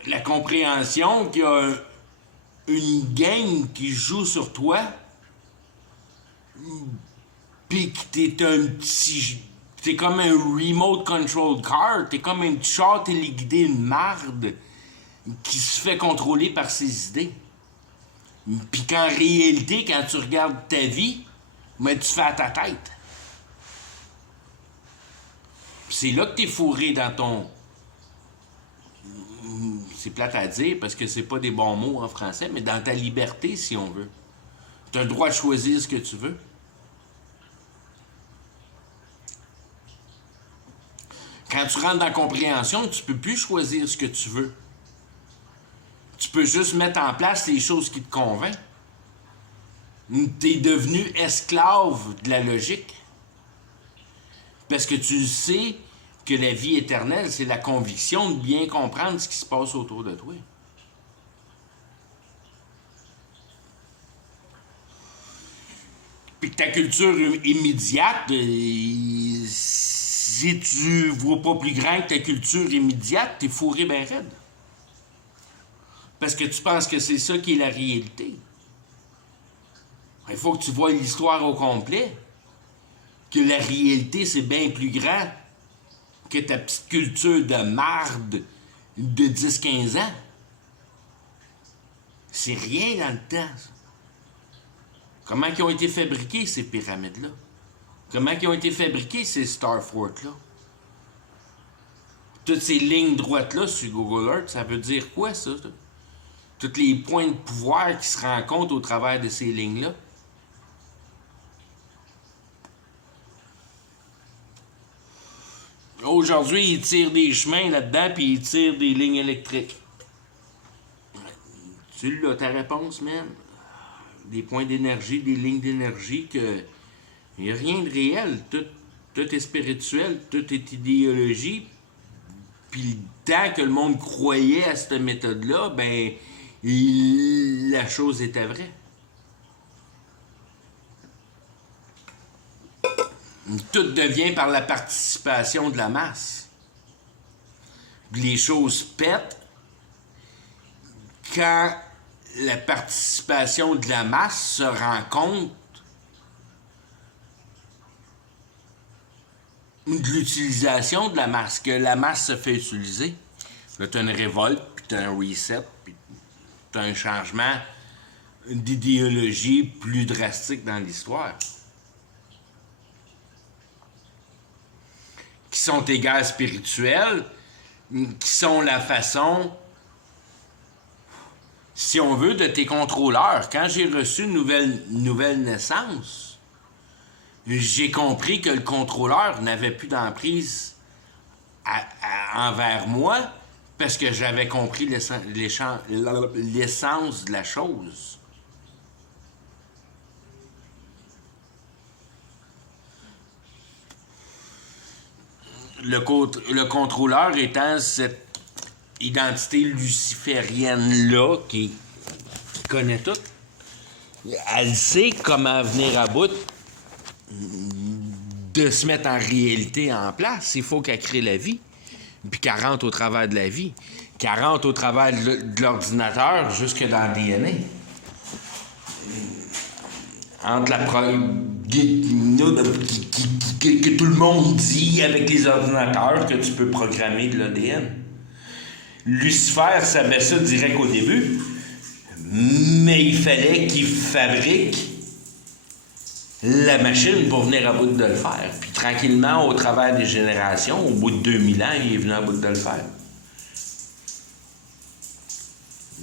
la compréhension qu'il y a une gang qui joue sur toi, pis que t'es un petit... T'es comme un remote control car, t'es comme un petit char téléguidé, une marde, qui se fait contrôler par ses idées. Puis qu'en réalité, quand tu regardes ta vie, mais tu fais à ta tête. Puis c'est là que t'es fourré dans ton... C'est plate à dire parce que c'est pas des bons mots en français, mais dans ta liberté, si on veut. T'as le droit de choisir ce que tu veux. Quand tu rentres dans la compréhension, tu peux plus choisir ce que tu veux. Tu peux juste mettre en place les choses qui te convainquent. T'es devenu esclave de la logique. Parce que tu sais que la vie éternelle, c'est la conviction de bien comprendre ce qui se passe autour de toi. Puis que ta culture immédiate, si tu vois pas plus grand que ta culture immédiate, t'es fourré ben raide. Parce que tu penses que c'est ça qui est la réalité. Il faut que tu vois l'histoire au complet. Que la réalité, c'est bien plus grand que ta petite culture de marde de 10-15 ans. C'est rien dans le temps, ça. Comment ils ont été fabriqués, ces pyramides-là? Comment ils ont été fabriqués, ces Star Forts-là? Toutes ces lignes droites-là sur Google Earth, ça veut dire quoi, ça? Tous les points de pouvoir qui se rencontrent au travers de ces lignes-là. Aujourd'hui, ils tirent des chemins là-dedans, puis ils tirent des lignes électriques. Tu l'as, ta réponse, man? Des points d'énergie, des lignes d'énergie, que... Il n'y a rien de réel. Tout est spirituel, tout est idéologie. Puis tant que le monde croyait à cette méthode-là, ben, la chose était vraie. Tout devient par la participation de la masse. Les choses pètent quand la participation de la masse se rend compte de l'utilisation de la masse, que la masse se fait utiliser. Là, tu as une révolte, puis tu as un reset, puis tu as un changement d'idéologie plus drastique dans l'histoire. Qui sont tes guerres spirituelles, qui sont la façon, si on veut, de tes contrôleurs. Quand j'ai reçu une nouvelle naissance, j'ai compris que le contrôleur n'avait plus d'emprise envers moi parce que j'avais compris l'essence de la chose. Le contrôleur étant cette identité luciférienne-là qui connaît tout, elle sait comment venir à bout de se mettre en réalité en place. Il faut qu'elle crée la vie, puis qu'elle rentre au travers de la vie, qu'elle rentre au travers de l'ordinateur jusque dans le DNA. Entre que tout le monde dit avec les ordinateurs que tu peux programmer de l'ADN. Lucifer savait ça direct au début, mais il fallait qu'il fabrique la machine pour venir à bout de le faire. Puis tranquillement, au travers des générations, au bout de 2000 ans, il est venu à bout de le faire.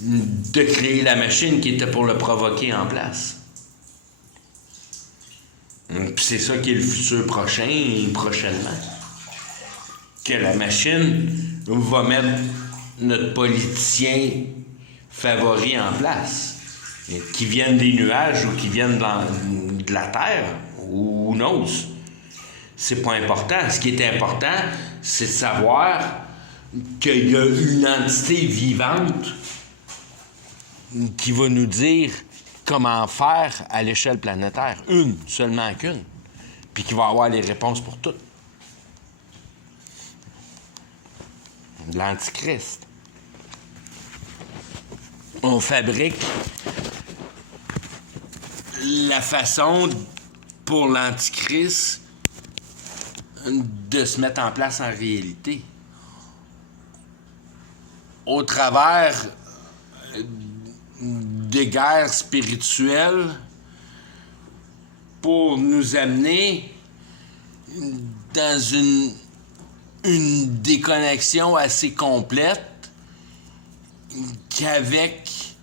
De créer la machine qui était pour le provoquer en place. Puis c'est ça qui est le futur prochain et prochainement. Que la machine va mettre notre politicien favori en place. Qui viennent des nuages ou qui viennent de la terre, ou knows. C'est pas important. Ce qui est important, c'est de savoir qu'il y a une entité vivante qui va nous dire comment faire à l'échelle planétaire. Une, seulement qu'une. Puis qui va avoir les réponses pour toutes. L'Antichrist. on fabrique la façon pour l'Antichrist de se mettre en place en réalité. Au travers des guerres spirituelles pour nous amener dans une déconnexion assez complète qu'avec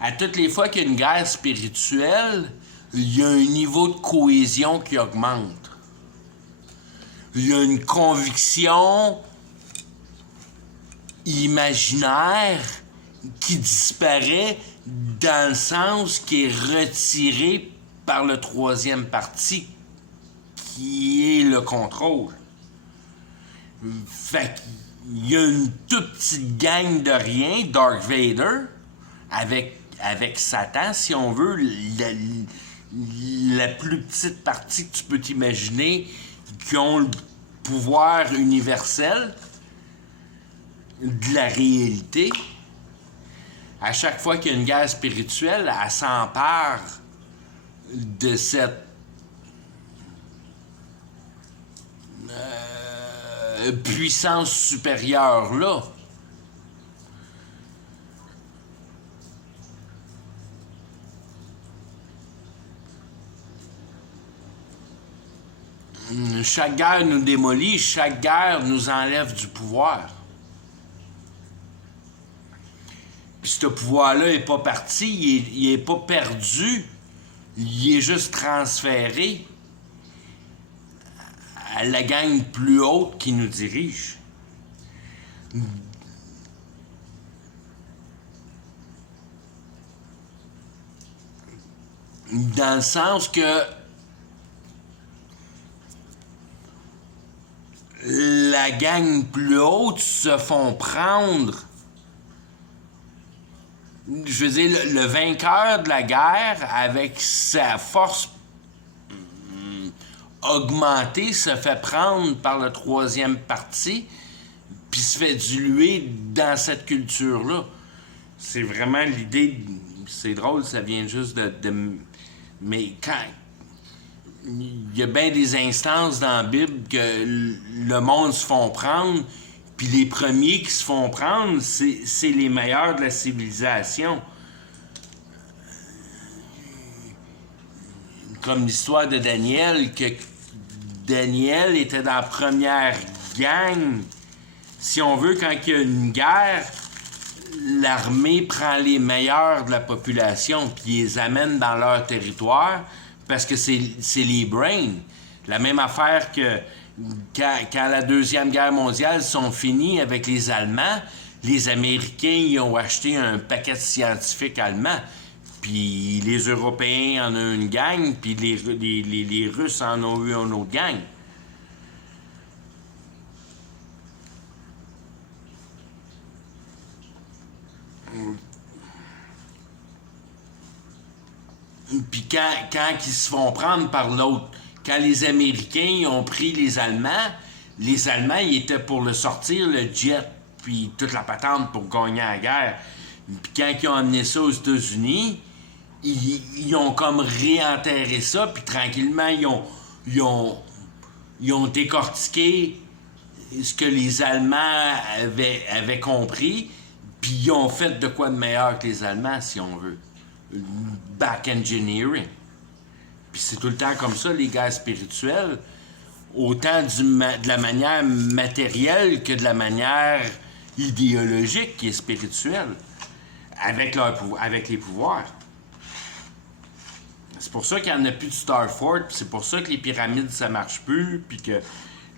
à toutes les fois qu'il y a une guerre spirituelle, il y a un niveau de cohésion qui augmente. Il y a une conviction imaginaire qui disparaît dans le sens qui est retiré par le troisième parti, qui est le contrôle. Fait qu'il y a une toute petite gang de rien, Darth Vader, avec Satan, si on veut, la plus petite partie que tu peux t'imaginer, qui ont le pouvoir universel de la réalité. À chaque fois qu'il y a une guerre spirituelle, elle s'empare de cette puissance supérieure-là. Chaque guerre nous démolit, chaque guerre nous enlève du pouvoir. Puis ce pouvoir-là n'est pas parti, il n'est pas perdu, il est juste transféré à la gang plus haute qui nous dirige. Dans le sens que la gang plus haute se font prendre. Je veux dire, le vainqueur de la guerre, avec sa force augmentée, se fait prendre par le troisième parti, puis se fait diluer dans cette culture-là. C'est vraiment l'idée. C'est drôle, ça vient juste de mais quand il y a bien des instances dans la Bible que le monde se font prendre, puis les premiers qui se font prendre, c'est les meilleurs de la civilisation. Comme l'histoire de Daniel, que Daniel était dans la première gang. Si on veut, quand il y a une guerre, l'armée prend les meilleurs de la population puis les amène dans leur territoire parce que c'est les brains. La même affaire que quand la Deuxième Guerre mondiale sont finis avec les Allemands, les Américains ils ont acheté un paquet de scientifiques allemands. Puis les Européens en ont une gang, puis les Russes en ont eu une autre gang. Puis quand ils se font prendre par l'autre, quand les Américains ont pris les Allemands, ils étaient pour le sortir, le jet, puis toute la patente pour gagner la guerre. Puis quand ils ont amené ça aux États-Unis, ils ont comme réenterré ça, puis tranquillement, ils ont décortiqué ce que les Allemands avaient compris, puis ils ont fait de quoi de meilleur que les Allemands, si on veut. Back engineering. Puis c'est tout le temps comme ça, les guerres spirituelles, autant de la manière matérielle que de la manière idéologique qui est spirituelle, avec les pouvoirs. C'est pour ça qu'il n'y en a plus de Starfort, puis c'est pour ça que les pyramides, ça marche plus, puis que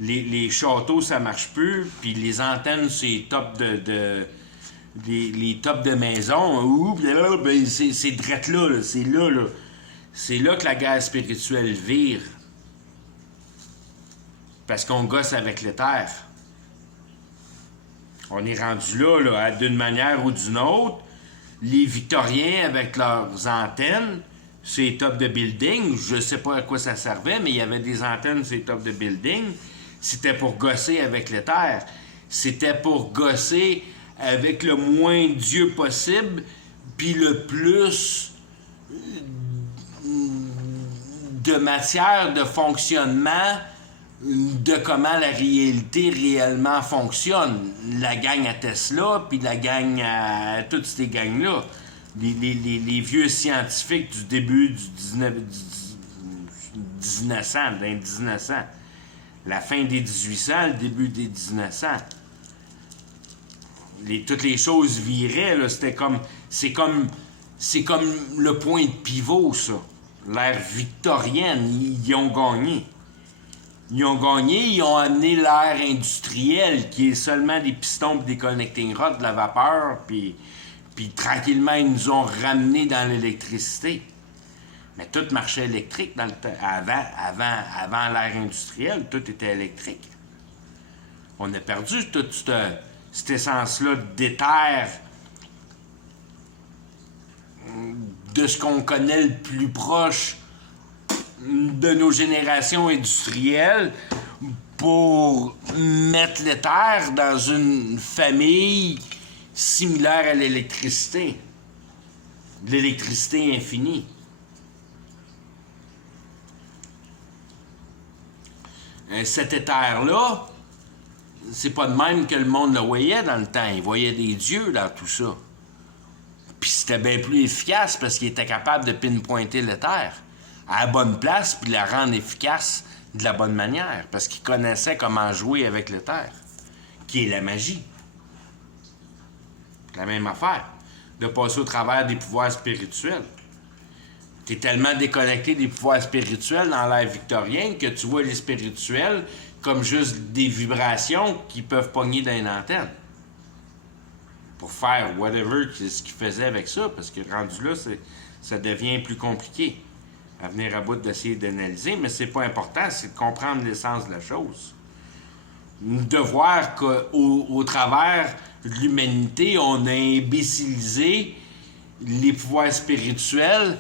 les châteaux, ça marche plus, puis les antennes, c'est top les tops de maison, ben c'est drette là, c'est là. C'est là que la guerre spirituelle vire. Parce qu'on gosse avec l'éther. On est rendu là, d'une manière ou d'une autre. Les Victoriens, avec leurs antennes, ces tops de building, je sais pas à quoi ça servait, mais il y avait des antennes sur les tops de building. C'était pour gosser avec l'éther. C'était pour gosser avec le moins Dieu possible, puis le plus de matière de fonctionnement de comment la réalité réellement fonctionne. La gang à Tesla, puis la gang à toutes ces gangs-là. Les vieux scientifiques du début du 1900, dans 1900. La fin des 1800, le début des 1900. Toutes les choses viraient, là, c'est comme le point de pivot, ça. L'ère victorienne, ils ont gagné. Ils ont amené l'ère industrielle, qui est seulement des pistons et des connecting rods, de la vapeur, puis tranquillement, ils nous ont ramené dans l'électricité. Mais tout marchait électrique dans le temps. Avant l'ère industrielle, tout était électrique. On a perdu toute cette essence-là d'éther de ce qu'on connaît le plus proche de nos générations industrielles pour mettre l'éther dans une famille similaire à l'électricité. L'électricité infinie. Cet éther-là, c'est pas de même que le monde le voyait dans le temps. Il voyait des dieux dans tout ça. Puis c'était bien plus efficace parce qu'il était capable de pinpointer l'éther à la bonne place puis la rendre efficace de la bonne manière parce qu'il connaissait comment jouer avec l'éther, qui est la magie. La même affaire, de passer au travers des pouvoirs spirituels. Tu es tellement déconnecté des pouvoirs spirituels dans l'ère victorienne que tu vois les spirituels comme juste des vibrations qui peuvent pogner dans une antenne. Pour faire whatever ce qu'ils faisaient avec ça, parce que rendu là, ça devient plus compliqué à venir à bout d'essayer d'analyser, mais c'est pas important, c'est de comprendre l'essence de la chose. De voir qu'au travers de l'humanité, on a imbécilisé les pouvoirs spirituels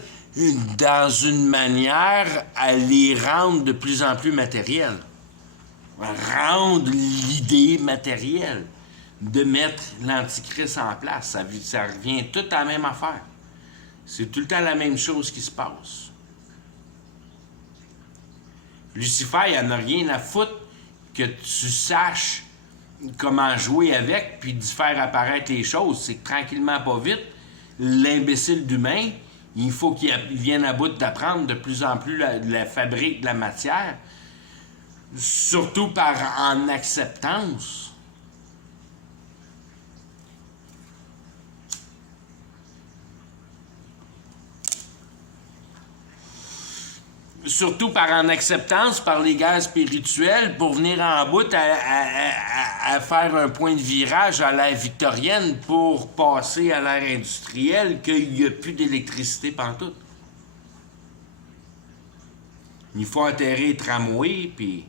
dans une manière à les rendre de plus en plus matériels. Rendre l'idée matérielle. De mettre l'Antichrist en place. Ça revient tout à la même affaire. C'est tout le temps la même chose qui se passe. Lucifer, il n'en a rien à foutre que tu saches comment jouer avec puis d'y faire apparaître les choses. C'est que tranquillement, pas vite, l'imbécile d'humain, il faut qu'il vienne à bout d'apprendre de plus en plus la fabrique de la matière, surtout en acceptance. Surtout par en acceptance, par les guerres spirituelles, pour venir en bout à faire un point de virage à l'ère victorienne pour passer à l'ère industrielle, qu'il n'y a plus d'électricité pantoute. Il faut enterrer les tramways, puis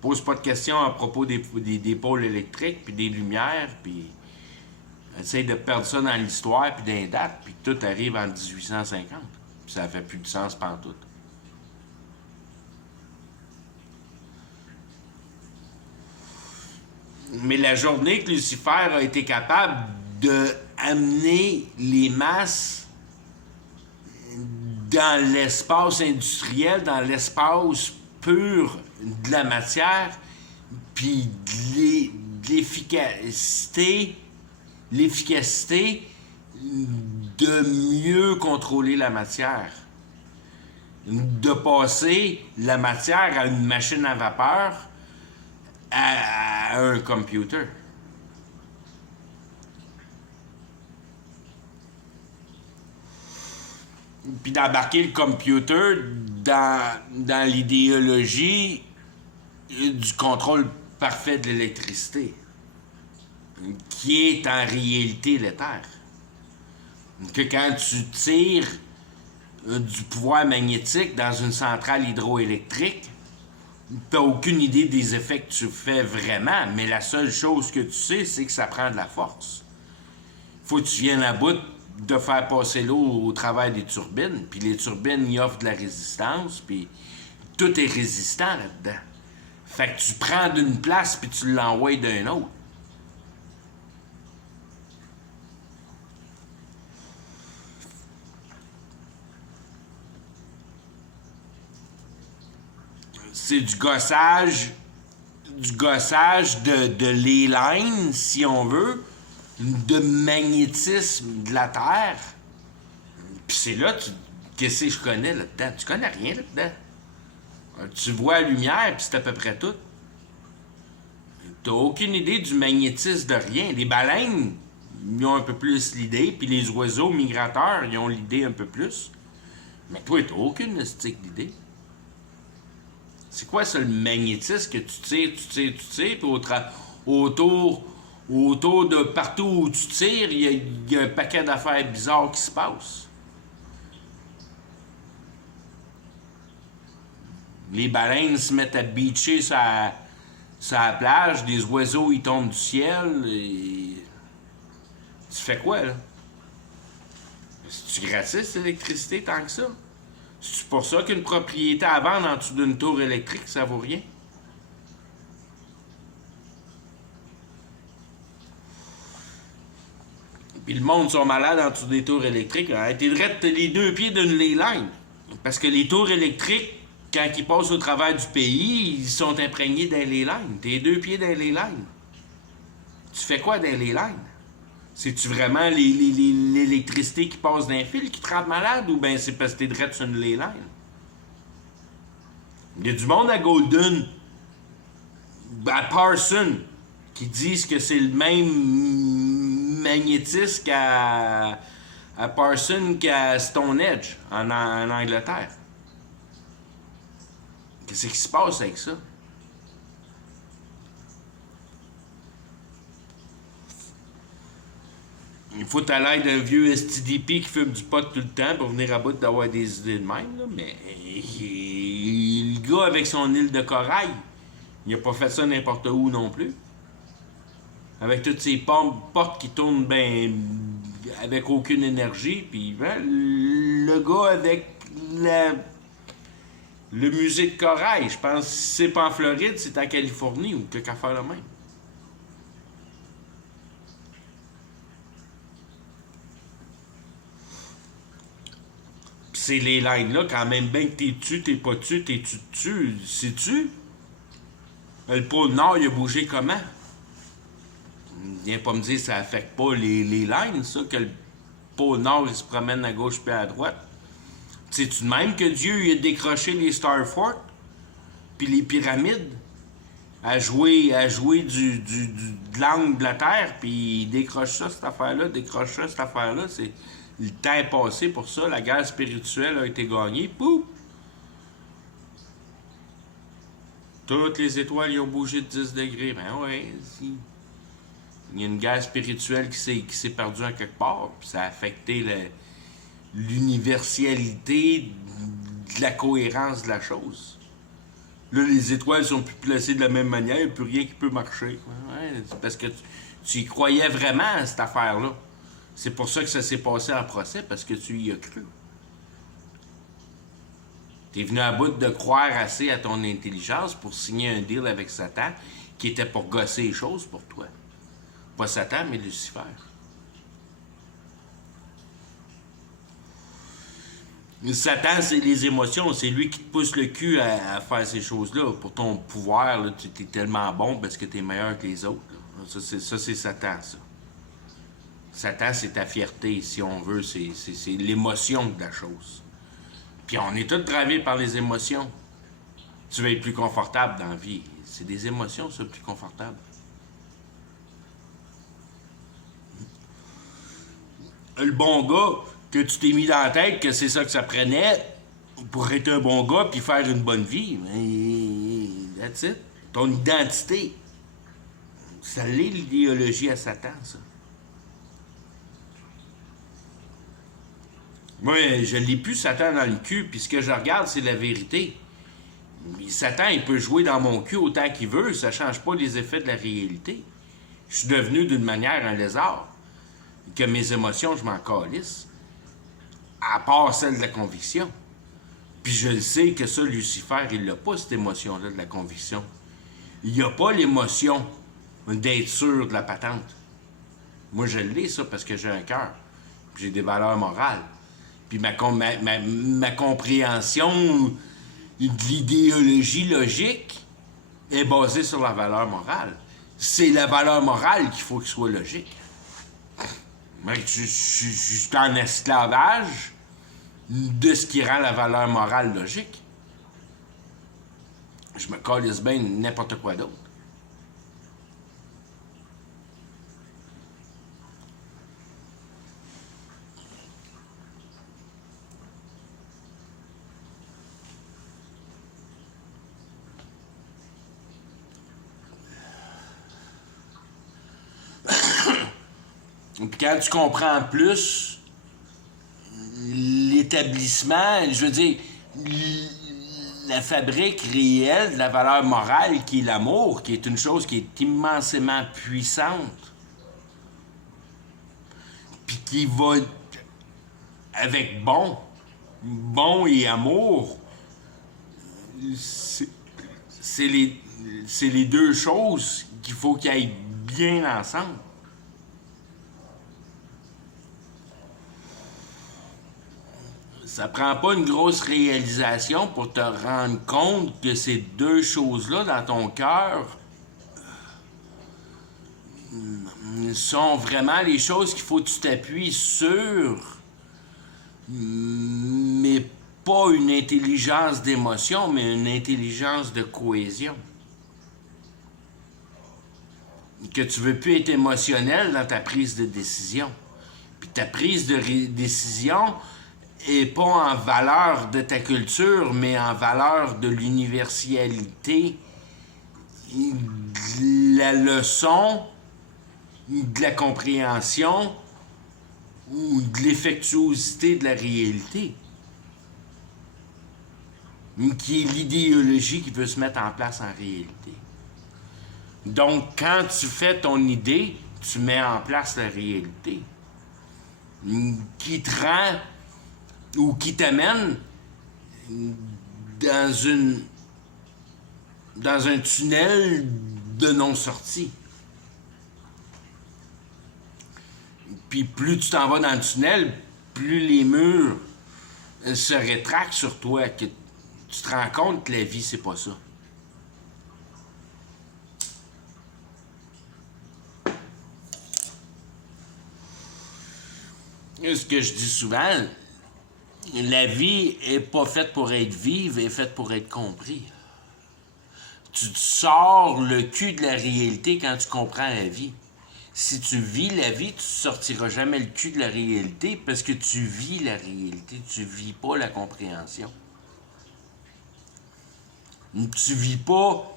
pose pas de questions à propos des pôles électriques, puis des lumières, puis essaye de perdre ça dans l'histoire, puis dans les dates, puis tout arrive en 1850. Puis ça fait plus de sens pantoute. Mais la journée que Lucifer a été capable d'amener les masses dans l'espace industriel, dans l'espace pur de la matière, puis de l'efficacité de mieux contrôler la matière. De passer la matière à une machine à vapeur, à un computer. Puis d'embarquer le computer dans l'idéologie du contrôle parfait de l'électricité, qui est en réalité l'éther. Que quand tu tires du pouvoir magnétique dans une centrale hydroélectrique, tu n'as aucune idée des effets que tu fais vraiment, mais la seule chose que tu sais, c'est que ça prend de la force. Il faut que tu viennes à bout de faire passer l'eau au travers des turbines, puis les turbines y offrent de la résistance, puis tout est résistant là-dedans. Fait que tu prends d'une place puis tu l'envoies d'un autre. C'est du gossage de ley lines, si on veut, de magnétisme de la Terre. Puis c'est là, qu'est-ce que je connais là-dedans? Tu connais rien là-dedans. Tu vois la lumière, puis c'est à peu près tout. T'as aucune idée du magnétisme de rien. Les baleines, ils ont un peu plus l'idée, puis les oiseaux migrateurs, ils ont l'idée un peu plus. Mais toi, t'as aucune d'idée. C'est quoi ça, le magnétisme que tu tires, puis autour de partout où tu tires, il y a un paquet d'affaires bizarres qui se passent. Les baleines se mettent à beacher sur la plage, des oiseaux ils tombent du ciel. Et... Tu fais quoi, là? C'est-tu gratis, l'électricité, tant que ça? C'est pour ça qu'une propriété à vendre en dessous d'une tour électrique, ça vaut rien? Puis le monde sont malades en dessous des tours électriques. T'es les deux pieds d'une ley line. Parce que les tours électriques, quand ils passent au travers du pays, ils sont imprégnés dans les lignes. T'es deux pieds dans les lignes. Tu fais quoi dans les lignes? C'est-tu vraiment l'électricité qui passe d'un fil qui te rend malade ou bien c'est parce que t'es direct sur une ley line? Il y a du monde à Golden, à Parson, qui disent que c'est le même magnétisme à Parson qu'à Stonehenge en Angleterre. Qu'est-ce qui se passe avec ça? Il faut à l'aide d'un vieux STDP qui fume du pot tout le temps pour venir à bout d'avoir des idées de même, là. Mais le gars avec son île de corail, il a pas fait ça n'importe où non plus. Avec toutes ces portes qui tournent ben avec aucune énergie, puis le gars avec le musée de corail, je pense que c'est pas en Floride, c'est en Californie ou quelque affaire de même. C'est les lines-là, quand même bien que t'es dessus, t'es pas dessus, t'es-tu dessus, sais-tu? Le pôle Nord, il a bougé comment? Viens pas me dire que ça affecte pas les lines, ça, que le pôle Nord, il se promène à gauche puis à droite. C'est-tu de même que Dieu il a décroché les Star Forts, puis les pyramides, à jouer de l'angle de la Terre, puis il décroche ça, cette affaire-là, c'est... Le temps est passé pour ça, la guerre spirituelle a été gagnée, pouf! Toutes les étoiles ils ont bougé de 10 degrés. Ben ouais, si. Il y a une guerre spirituelle qui s'est perdue en quelque part, puis ça a affecté l'universalité de la cohérence de la chose. Là, les étoiles sont plus placées de la même manière, il n'y a plus rien qui peut marcher. Ouais, c'est parce que tu y croyais vraiment à cette affaire-là. C'est pour ça que ça s'est passé en procès, parce que tu y as cru. T'es venu à bout de croire assez à ton intelligence pour signer un deal avec Satan qui était pour gosser les choses pour toi. Pas Satan, mais Lucifer. Satan, c'est les émotions. C'est lui qui te pousse le cul à faire ces choses-là. Pour ton pouvoir, là, tu es tellement bon parce que tu es meilleur que les autres. Là. Ça, c'est Satan, ça. Satan, c'est ta fierté, si on veut. C'est l'émotion de la chose. Puis on est tous través par les émotions. Tu vas être plus confortable dans la vie. C'est des émotions, ça, plus confortable. Le bon gars, que tu t'es mis dans la tête que c'est ça que ça prenait pour être un bon gars puis faire une bonne vie. Mais that's it. Ton identité. Ça l'est l'idéologie à Satan, ça. Moi, je l'ai plus Satan dans le cul, puis ce que je regarde, c'est la vérité. Satan, il peut jouer dans mon cul autant qu'il veut, ça change pas les effets de la réalité. Je suis devenu d'une manière un lézard. Que mes émotions, je m'en calisse. À part celle de la conviction. Puis je le sais que ça, Lucifer, il n'a pas cette émotion-là de la conviction. il n'y a pas l'émotion d'être sûr de la patente. Moi, je l'ai, ça, parce que j'ai un cœur. J'ai des valeurs morales. Puis ma compréhension de l'idéologie logique est basée sur la valeur morale. C'est la valeur morale qu'il faut qu'il soit logique. Je suis en esclavage de ce qui rend la valeur morale logique. Je me calisse bien n'importe quoi d'autre. Puis quand tu comprends plus l'établissement, je veux dire, la fabrique réelle de la valeur morale qui est l'amour, qui est une chose qui est immensément puissante, puis qui va avec bon et amour, c'est les deux choses qu'il faut qu'ils aillent bien ensemble. Ça prend pas une grosse réalisation pour te rendre compte que ces deux choses-là dans ton cœur sont vraiment les choses qu'il faut que tu t'appuies sur, mais pas une intelligence d'émotion, mais une intelligence de cohésion. Que tu veux plus être émotionnel dans ta prise de décision. Puis ta prise de décision et pas en valeur de ta culture, mais en valeur de l'universalité, de la leçon, de la compréhension ou de l'effectuosité de la réalité, qui est l'idéologie qui veut se mettre en place en réalité. Donc, quand tu fais ton idée, tu mets en place la réalité, qui te rend ou qui t'amène dans un tunnel de non-sortie. Puis plus tu t'en vas dans le tunnel, plus les murs se rétractent sur toi, que tu te rends compte que la vie, c'est pas ça. Ce que je dis souvent, la vie est pas faite pour être vive, elle est faite pour être comprise. Tu te sors le cul de la réalité quand tu comprends la vie. Si tu vis la vie, tu ne sortiras jamais le cul de la réalité parce que tu vis la réalité, tu vis pas la compréhension. Tu vis pas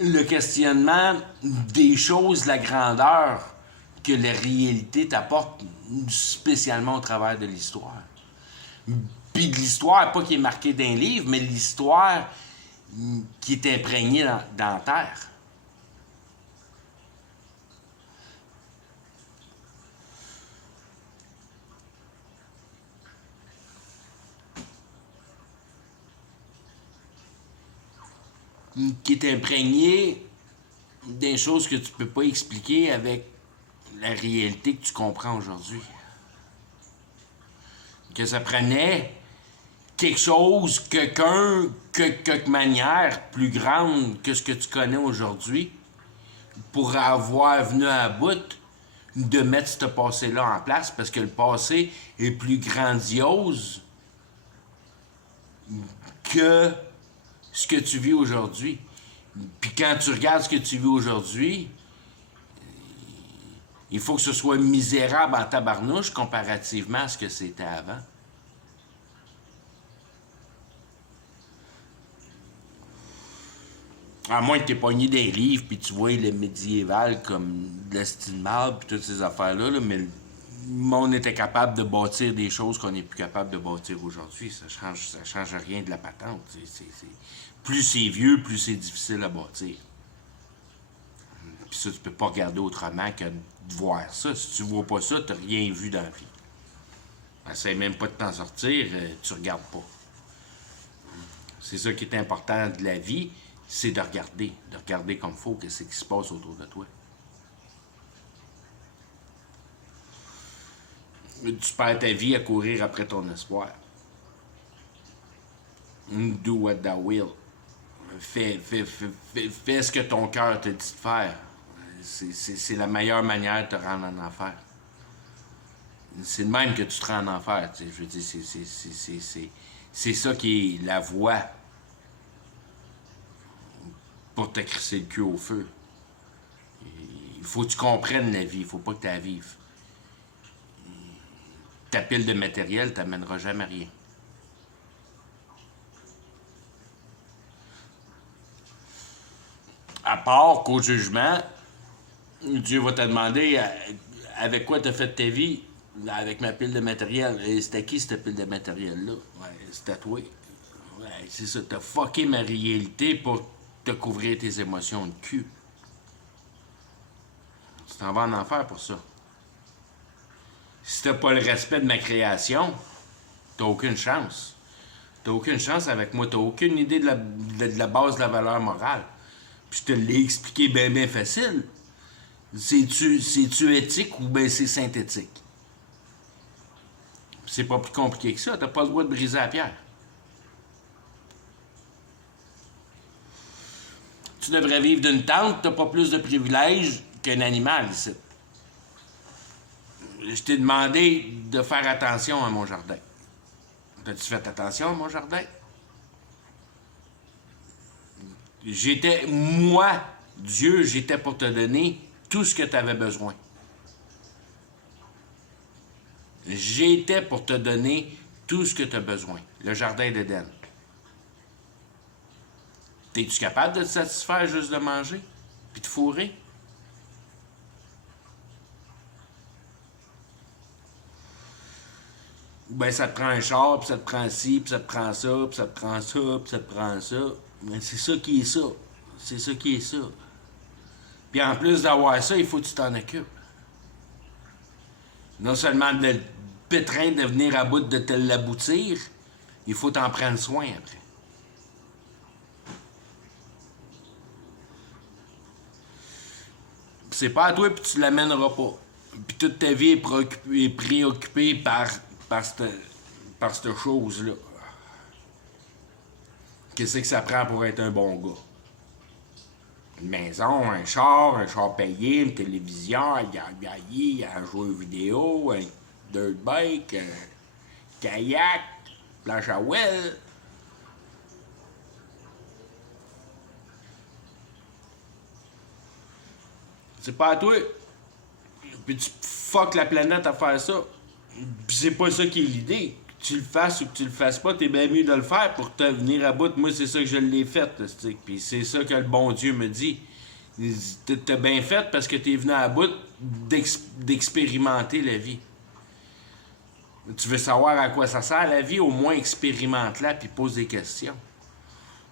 le questionnement des choses, la grandeur que la réalité t'apporte, spécialement au travers de l'histoire. Puis de l'histoire, pas qui est marquée d'un livre, mais l'histoire qui est imprégnée dans la terre. Qui est imprégné des choses que tu peux pas expliquer avec la réalité que tu comprends aujourd'hui. Que ça prenait quelque chose, quelqu'un, quelque manière plus grande que ce que tu connais aujourd'hui pour avoir venu à bout de mettre ce passé-là en place, parce que le passé est plus grandiose que ce que tu vis aujourd'hui. Puis quand tu regardes ce que tu vis aujourd'hui, il faut que ce soit misérable en tabarnouche comparativement à ce que c'était avant. À moins que tu aies pogné des livres puis tu vois le médiéval comme de la style marbre puis toutes ces affaires-là, mais le monde était capable de bâtir des choses qu'on n'est plus capable de bâtir aujourd'hui. Ça change rien de la patente. Plus c'est vieux, plus c'est difficile à bâtir. Puis ça, tu peux pas regarder autrement que de voir ça. Si tu vois pas ça, tu n'as rien vu dans la vie. Essaye même pas de t'en sortir, tu regardes pas. C'est ça qui est important de la vie, c'est de regarder comme il faut ce qui se passe autour de toi. Tu perds ta vie à courir après ton espoir. Do what thou will. Fais ce que ton cœur te dit de faire. C'est la meilleure manière de te rendre en enfer. C'est de même que tu te rends en enfer. Je veux dire, c'est ça qui est la voie pour te crisser le cul au feu. Il faut que tu comprennes la vie, il faut pas que tu la vives. Ta pile de matériel t'amènera jamais rien. À part qu'au jugement, Dieu va te demander avec quoi tu as fait ta vie, avec ma pile de matériel. Et c'était qui cette pile de matériel-là? Ouais, c'était toi. Ouais, c'est ça, t'as fucké ma réalité pour te couvrir tes émotions de cul. Tu t'en vas en enfer pour ça. Si t'as pas le respect de ma création, t'as aucune chance. T'as aucune chance avec moi, t'as aucune idée de la base de la valeur morale. Puis je te l'ai expliqué bien facile. C'est-tu éthique ou bien c'est synthétique? C'est pas plus compliqué que ça. T'as pas le droit de briser la pierre. Tu devrais vivre d'une tente, t'as pas plus de privilèges qu'un animal ici. Je t'ai demandé de faire attention à mon jardin. T'as-tu fait attention à mon jardin? Moi, Dieu, j'étais pour te donner tout ce que tu avais besoin. J'étais pour te donner tout ce que tu as besoin. Le jardin d'Éden. Es-tu capable de te satisfaire juste de manger? Puis de fourrer? Ben, ça te prend un char, puis ça te prend ci, puis ça te prend ça, puis ça te prend ça, puis ça te prend ça. Mais c'est ça qui est ça. C'est ça qui est ça. Puis en plus d'avoir ça, il faut que tu t'en occupes. Non seulement le pétrin de venir à bout de te l'aboutir, il faut t'en prendre soin après. Puis c'est pas à toi, puis tu l'amèneras pas. Puis toute ta vie est préoccupée par cette chose-là. Qu'est-ce que ça prend pour être un bon gars? Une maison, un char payé, une télévision, un jeu vidéo, un dirt bike, un kayak, planche à well. C'est pas à toi. Puis tu fuck la planète à faire ça. Puis c'est pas ça qui est l'idée. Que tu le fasses ou que tu le fasses pas, t'es bien mieux de le faire pour te venir à bout. Moi, c'est ça que je l'ai fait. Puis c'est ça que le bon Dieu me dit. T'as bien fait parce que t'es venu à bout d'expérimenter la vie. Tu veux savoir à quoi ça sert la vie, au moins expérimente-la puis pose des questions.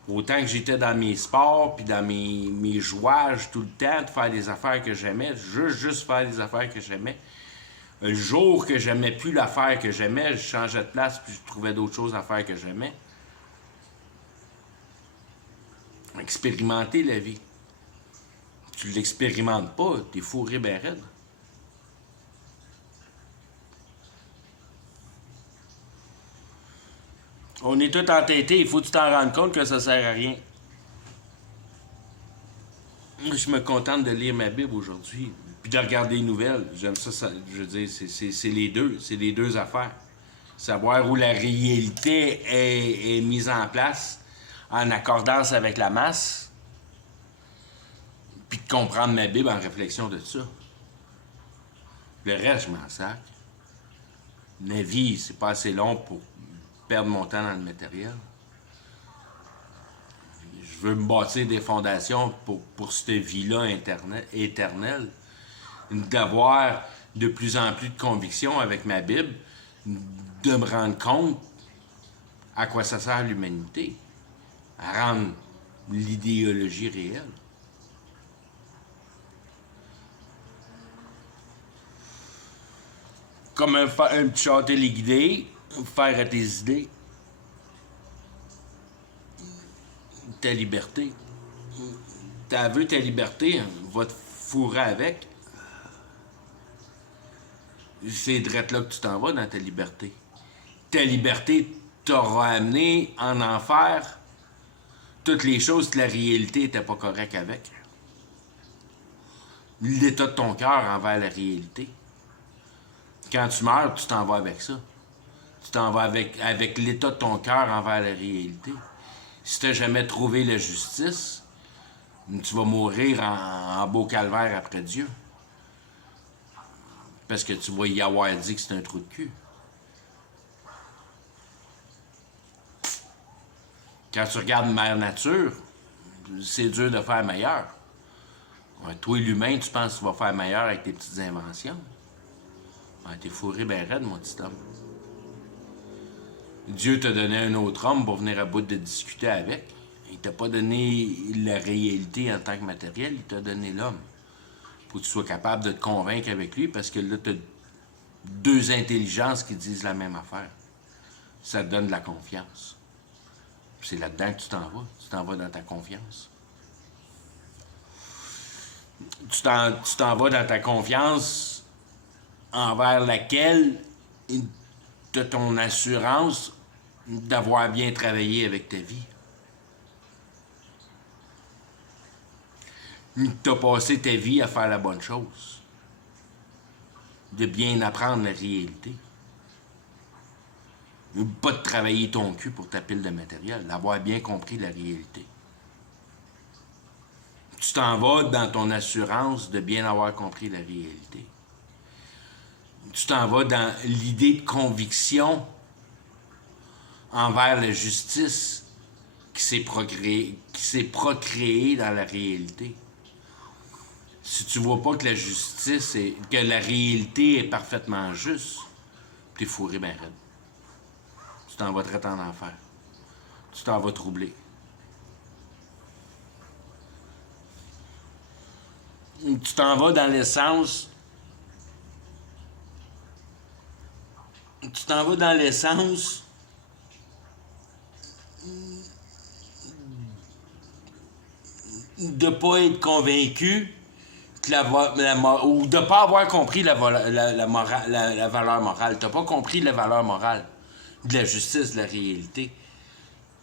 Autant que j'étais dans mes sports puis dans mes jouages tout le temps, de faire des affaires que j'aimais, juste faire des affaires que j'aimais. Le jour que j'aimais plus l'affaire que j'aimais, je changeais de place puis je trouvais d'autres choses à faire que j'aimais. Expérimenter la vie. Tu l'expérimentes pas, t'es fourré ben raide. On est tous entêtés, il faut que tu t'en rendes compte que ça sert à rien. Je me contente de lire ma Bible aujourd'hui, puis de regarder les nouvelles. J'aime ça, je veux dire, c'est les deux affaires. Savoir où la réalité est mise en place en accordance avec la masse, puis de comprendre ma Bible en réflexion de ça. Le reste, je m'en sac. Ma vie, c'est pas assez long pour perdre mon temps dans le matériel. Je veux me bâtir des fondations pour cette vie-là éternelle. D'avoir de plus en plus de conviction avec ma Bible, de me rendre compte à quoi ça sert l'humanité, à rendre l'idéologie réelle. Comme un petit château téléguidé, faire à tes idées. Ta liberté. t'as vu ta liberté, va te fourrer avec. C'est drette là que tu t'en vas dans ta liberté. Ta liberté t'aura amené en enfer toutes les choses que la réalité n'était pas correcte avec. L'état de ton cœur envers la réalité. Quand tu meurs, tu t'en vas avec ça. Tu t'en vas avec l'état de ton cœur envers la réalité. Si tu n'as jamais trouvé la justice, tu vas mourir en beau calvaire après Dieu. Parce que tu vas y avoir dit que c'est un trou de cul. Quand tu regardes Mère Nature, c'est dur de faire meilleur. Ouais, toi, l'humain, tu penses que tu vas faire meilleur avec tes petites inventions? Ouais, t'es fourré ben raide, mon petit homme. Dieu t'a donné un autre homme pour venir à bout de discuter avec. Il t'a pas donné la réalité en tant que matériel, il t'a donné l'homme. Faut que tu sois capable de te convaincre avec lui parce que là, t'as deux intelligences qui disent la même affaire. Ça te donne de la confiance. C'est là-dedans que tu t'en vas. Tu t'en vas dans ta confiance. Tu t'en vas dans ta confiance envers laquelle tu as ton assurance d'avoir bien travaillé avec ta vie. Tu as passé ta vie à faire la bonne chose. De bien apprendre la réalité. Pas de travailler ton cul pour ta pile de matériel, d'avoir bien compris la réalité. Tu t'en vas dans ton assurance de bien avoir compris la réalité. Tu t'en vas dans l'idée de conviction envers la justice qui s'est procréée dans la réalité. Si tu vois pas que la justice, que la réalité est parfaitement juste, t'es fourré ben raide. Tu t'en vas traiter en enfer. Tu t'en vas troubler. Tu t'en vas dans l'essence. Tu t'en vas dans l'essence de ne pas être convaincu que ou de ne pas avoir compris la valeur morale. Tu n'as pas compris la valeur morale de la justice, de la réalité.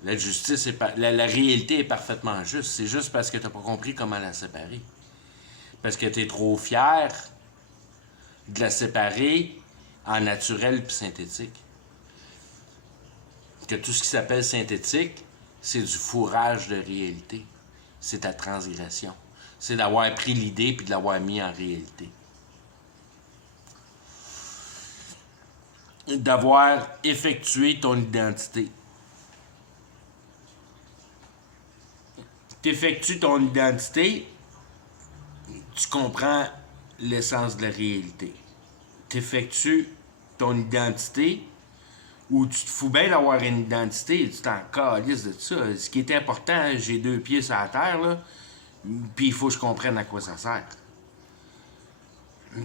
La justice, la réalité est parfaitement juste. C'est juste parce que tu n'as pas compris comment la séparer. Parce que tu es trop fier de la séparer en naturel puis synthétique. Que tout ce qui s'appelle synthétique, c'est du fourrage de réalité. C'est ta transgression. C'est d'avoir pris l'idée puis de l'avoir mis en réalité. D'avoir effectué ton identité. Tu effectues ton identité, tu comprends l'essence de la réalité. Tu effectues ton identité, où tu te fous bien d'avoir une identité, tu t'en calisses de ça. Ce qui est important, j'ai 2 pieds sur la terre, là, puis il faut que je comprenne à quoi ça sert.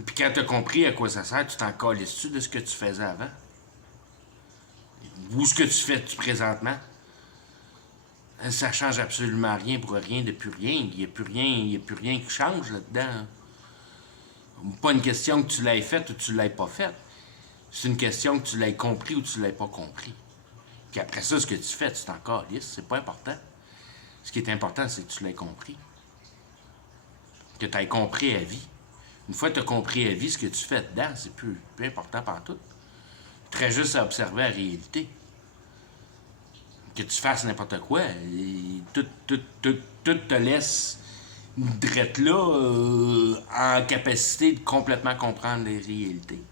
Puis quand tu as compris à quoi ça sert, tu t'en calisses-tu de ce que tu faisais avant? Ou ce que tu fais présentement? Ça change absolument rien pour rien de plus rien. Il n'y a plus rien qui change là-dedans. Pas une question que tu l'aies faite ou que tu ne l'aies pas faite. C'est une question que tu l'aies compris ou tu ne l'aies pas compris. Puis après ça, ce que tu fais, tu t'en calisses. C'est pas important. Ce qui est important, c'est que tu l'aies compris. Que tu aies compris à vie. Une fois que tu as compris à vie, ce que tu fais dedans, c'est plus important partout. Très juste à observer la réalité. Que tu fasses n'importe quoi, tout te laisse drette là en capacité de complètement comprendre les réalités.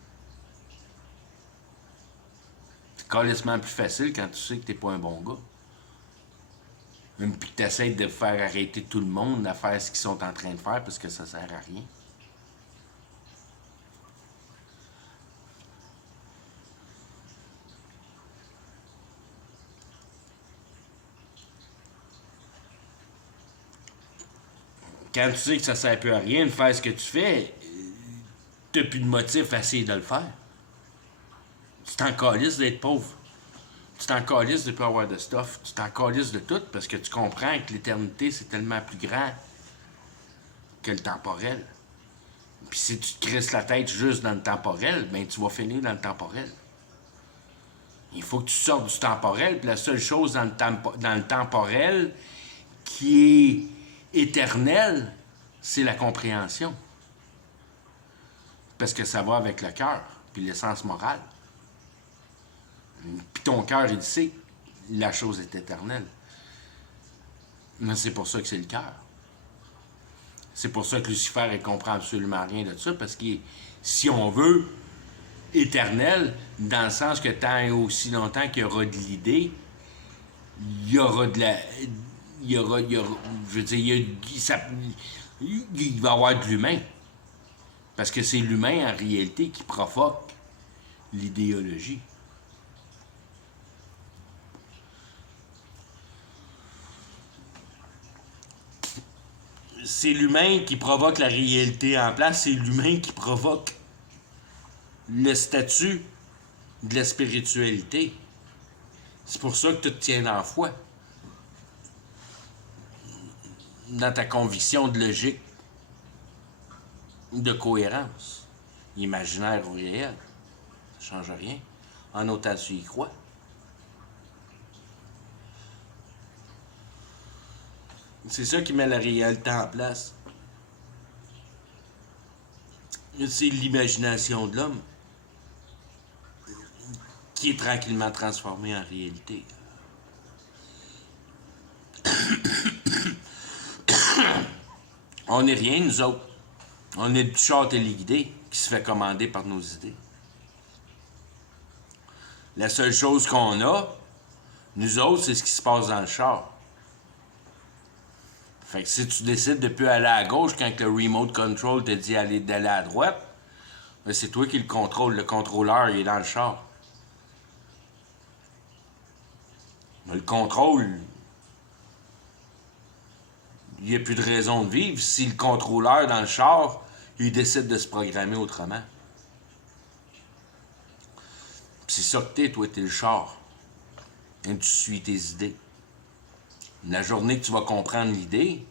C'est carrément plus facile quand tu sais que t'es pas un bon gars. Même puis que tu essaies de faire arrêter tout le monde à faire ce qu'ils sont en train de faire parce que ça sert à rien. Quand tu sais que ça sert plus à rien de faire ce que tu fais, t'as plus de motif à essayer de le faire. Tu t'en calisses d'être pauvre. tu t'en calisses de ne pas avoir de stuff. Tu t'en calisses de tout parce que tu comprends que l'éternité, c'est tellement plus grand que le temporel. Puis si tu te crisses la tête juste dans le temporel, ben tu vas finir dans le temporel. Il faut que tu sortes du temporel, puis la seule chose dans le temporel qui est éternelle, c'est la compréhension. Parce que ça va avec le cœur, puis l'essence morale. Puis ton cœur, il sait, la chose est éternelle. Mais c'est pour ça que c'est le cœur. C'est pour ça que Lucifer, il comprend absolument rien de ça, parce que si on veut, éternel, dans le sens que tant et aussi longtemps qu'il y aura de l'idée, il y aura de la... Il y aura je veux dire, il va y avoir de l'humain. Parce que c'est l'humain, en réalité, qui provoque l'idéologie. C'est l'humain qui provoque la réalité en place, c'est l'humain qui provoque le statut de la spiritualité. C'est pour ça que tout tient dans la foi. Dans ta conviction de logique, de cohérence, imaginaire ou réel. Ça ne change rien. En autant tu y crois. C'est ça qui met la réalité en place. C'est l'imagination de l'homme qui est tranquillement transformée en réalité. On n'est rien, nous autres. On est le petit char téléguidé qui se fait commander par nos idées. La seule chose qu'on a, nous autres, c'est ce qui se passe dans le char. Fait que si tu décides de ne plus aller à gauche quand le remote control te dit d'aller à droite, ben c'est toi qui le contrôle. Le contrôleur, il est dans le char. Mais le contrôle, il n'y a plus de raison de vivre si le contrôleur dans le char, il décide de se programmer autrement. Puis c'est ça que t'es, toi, t'es le char. Et tu suis tes idées. La journée que tu vas comprendre l'idée,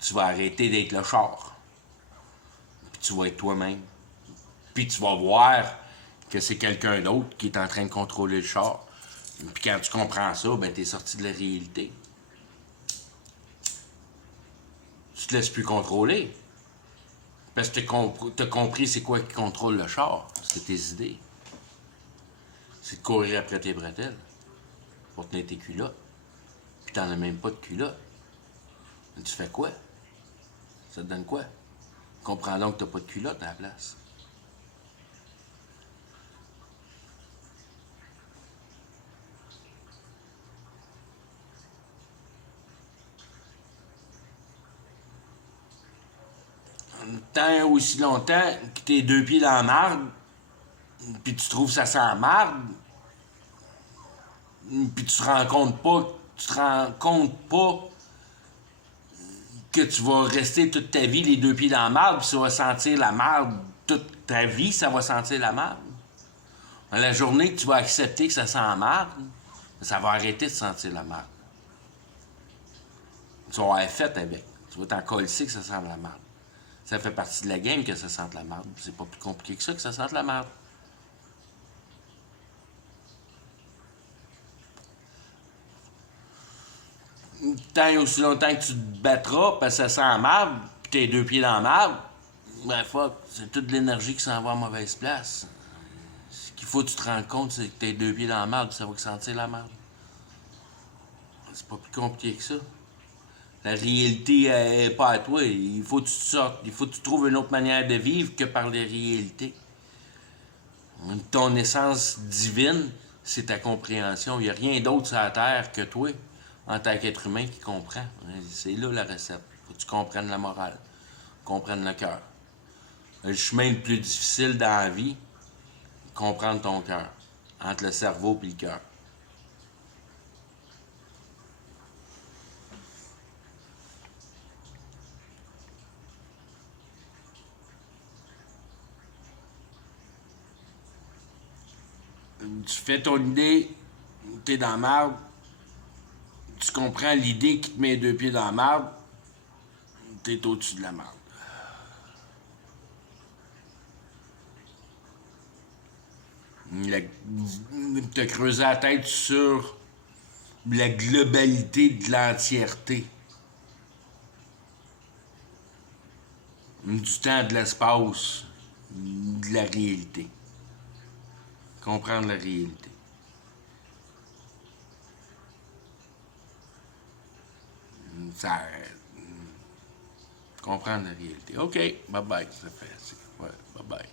tu vas arrêter d'être le char. Puis tu vas être toi-même. Puis tu vas voir que c'est quelqu'un d'autre qui est en train de contrôler le char. Puis quand tu comprends ça, ben t'es sorti de la réalité. Tu te laisses plus contrôler. Parce que t'as compris c'est quoi qui contrôle le char. C'est tes idées. C'est de courir après tes bretelles pour tenir tes culottes. Puis t'en as même pas de culottes. Mais tu fais quoi? Ça te donne quoi? Comprends donc que t'as pas de culottes à la place. Tant aussi longtemps que t'es deux pieds dans la marde, puis tu trouves ça sent marde, puis tu te rends compte pas que tu vas rester toute ta vie les deux pieds dans la marde, puis ça va sentir la marde toute ta vie, ça va sentir la marde. La journée que tu vas accepter que ça sent la marde, ça va arrêter de sentir la marde. Tu vas avoir fait avec. Tu vas t'en coller que ça sent la marde. Ça fait partie de la game que ça sente la marde. C'est pas plus compliqué que ça sente la marde. Tant et aussi longtemps que tu te battras parce que ça sent la marde, pis t'es deux pieds dans la marde, ben fuck, c'est toute l'énergie qui s'en va à mauvaise place. Ce qu'il faut que tu te rendes compte, c'est que t'es deux pieds dans la marde, pis ça va sentir la marde. C'est pas plus compliqué que ça. La réalité est pas à toi. Il faut que tu te sortes. Il faut que tu trouves une autre manière de vivre que par les réalités. Ton essence divine, c'est ta compréhension. Il n'y a rien d'autre sur la terre que toi, en tant qu'être humain, qui comprend. C'est là la recette. Il faut que tu comprennes la morale, comprennes le cœur. Le chemin le plus difficile dans la vie, comprendre ton cœur, entre le cerveau et le cœur. Tu fais ton idée, t'es dans la marde, tu comprends l'idée qui te met 2 pieds dans la marde, t'es au-dessus de la marde. Te creuser la tête sur la globalité de l'entièreté. Du temps, de l'espace, de la réalité. Comprendre la réalité. Ça, comprendre la réalité. OK, bye bye, ça fait assez. Ouais, bye bye.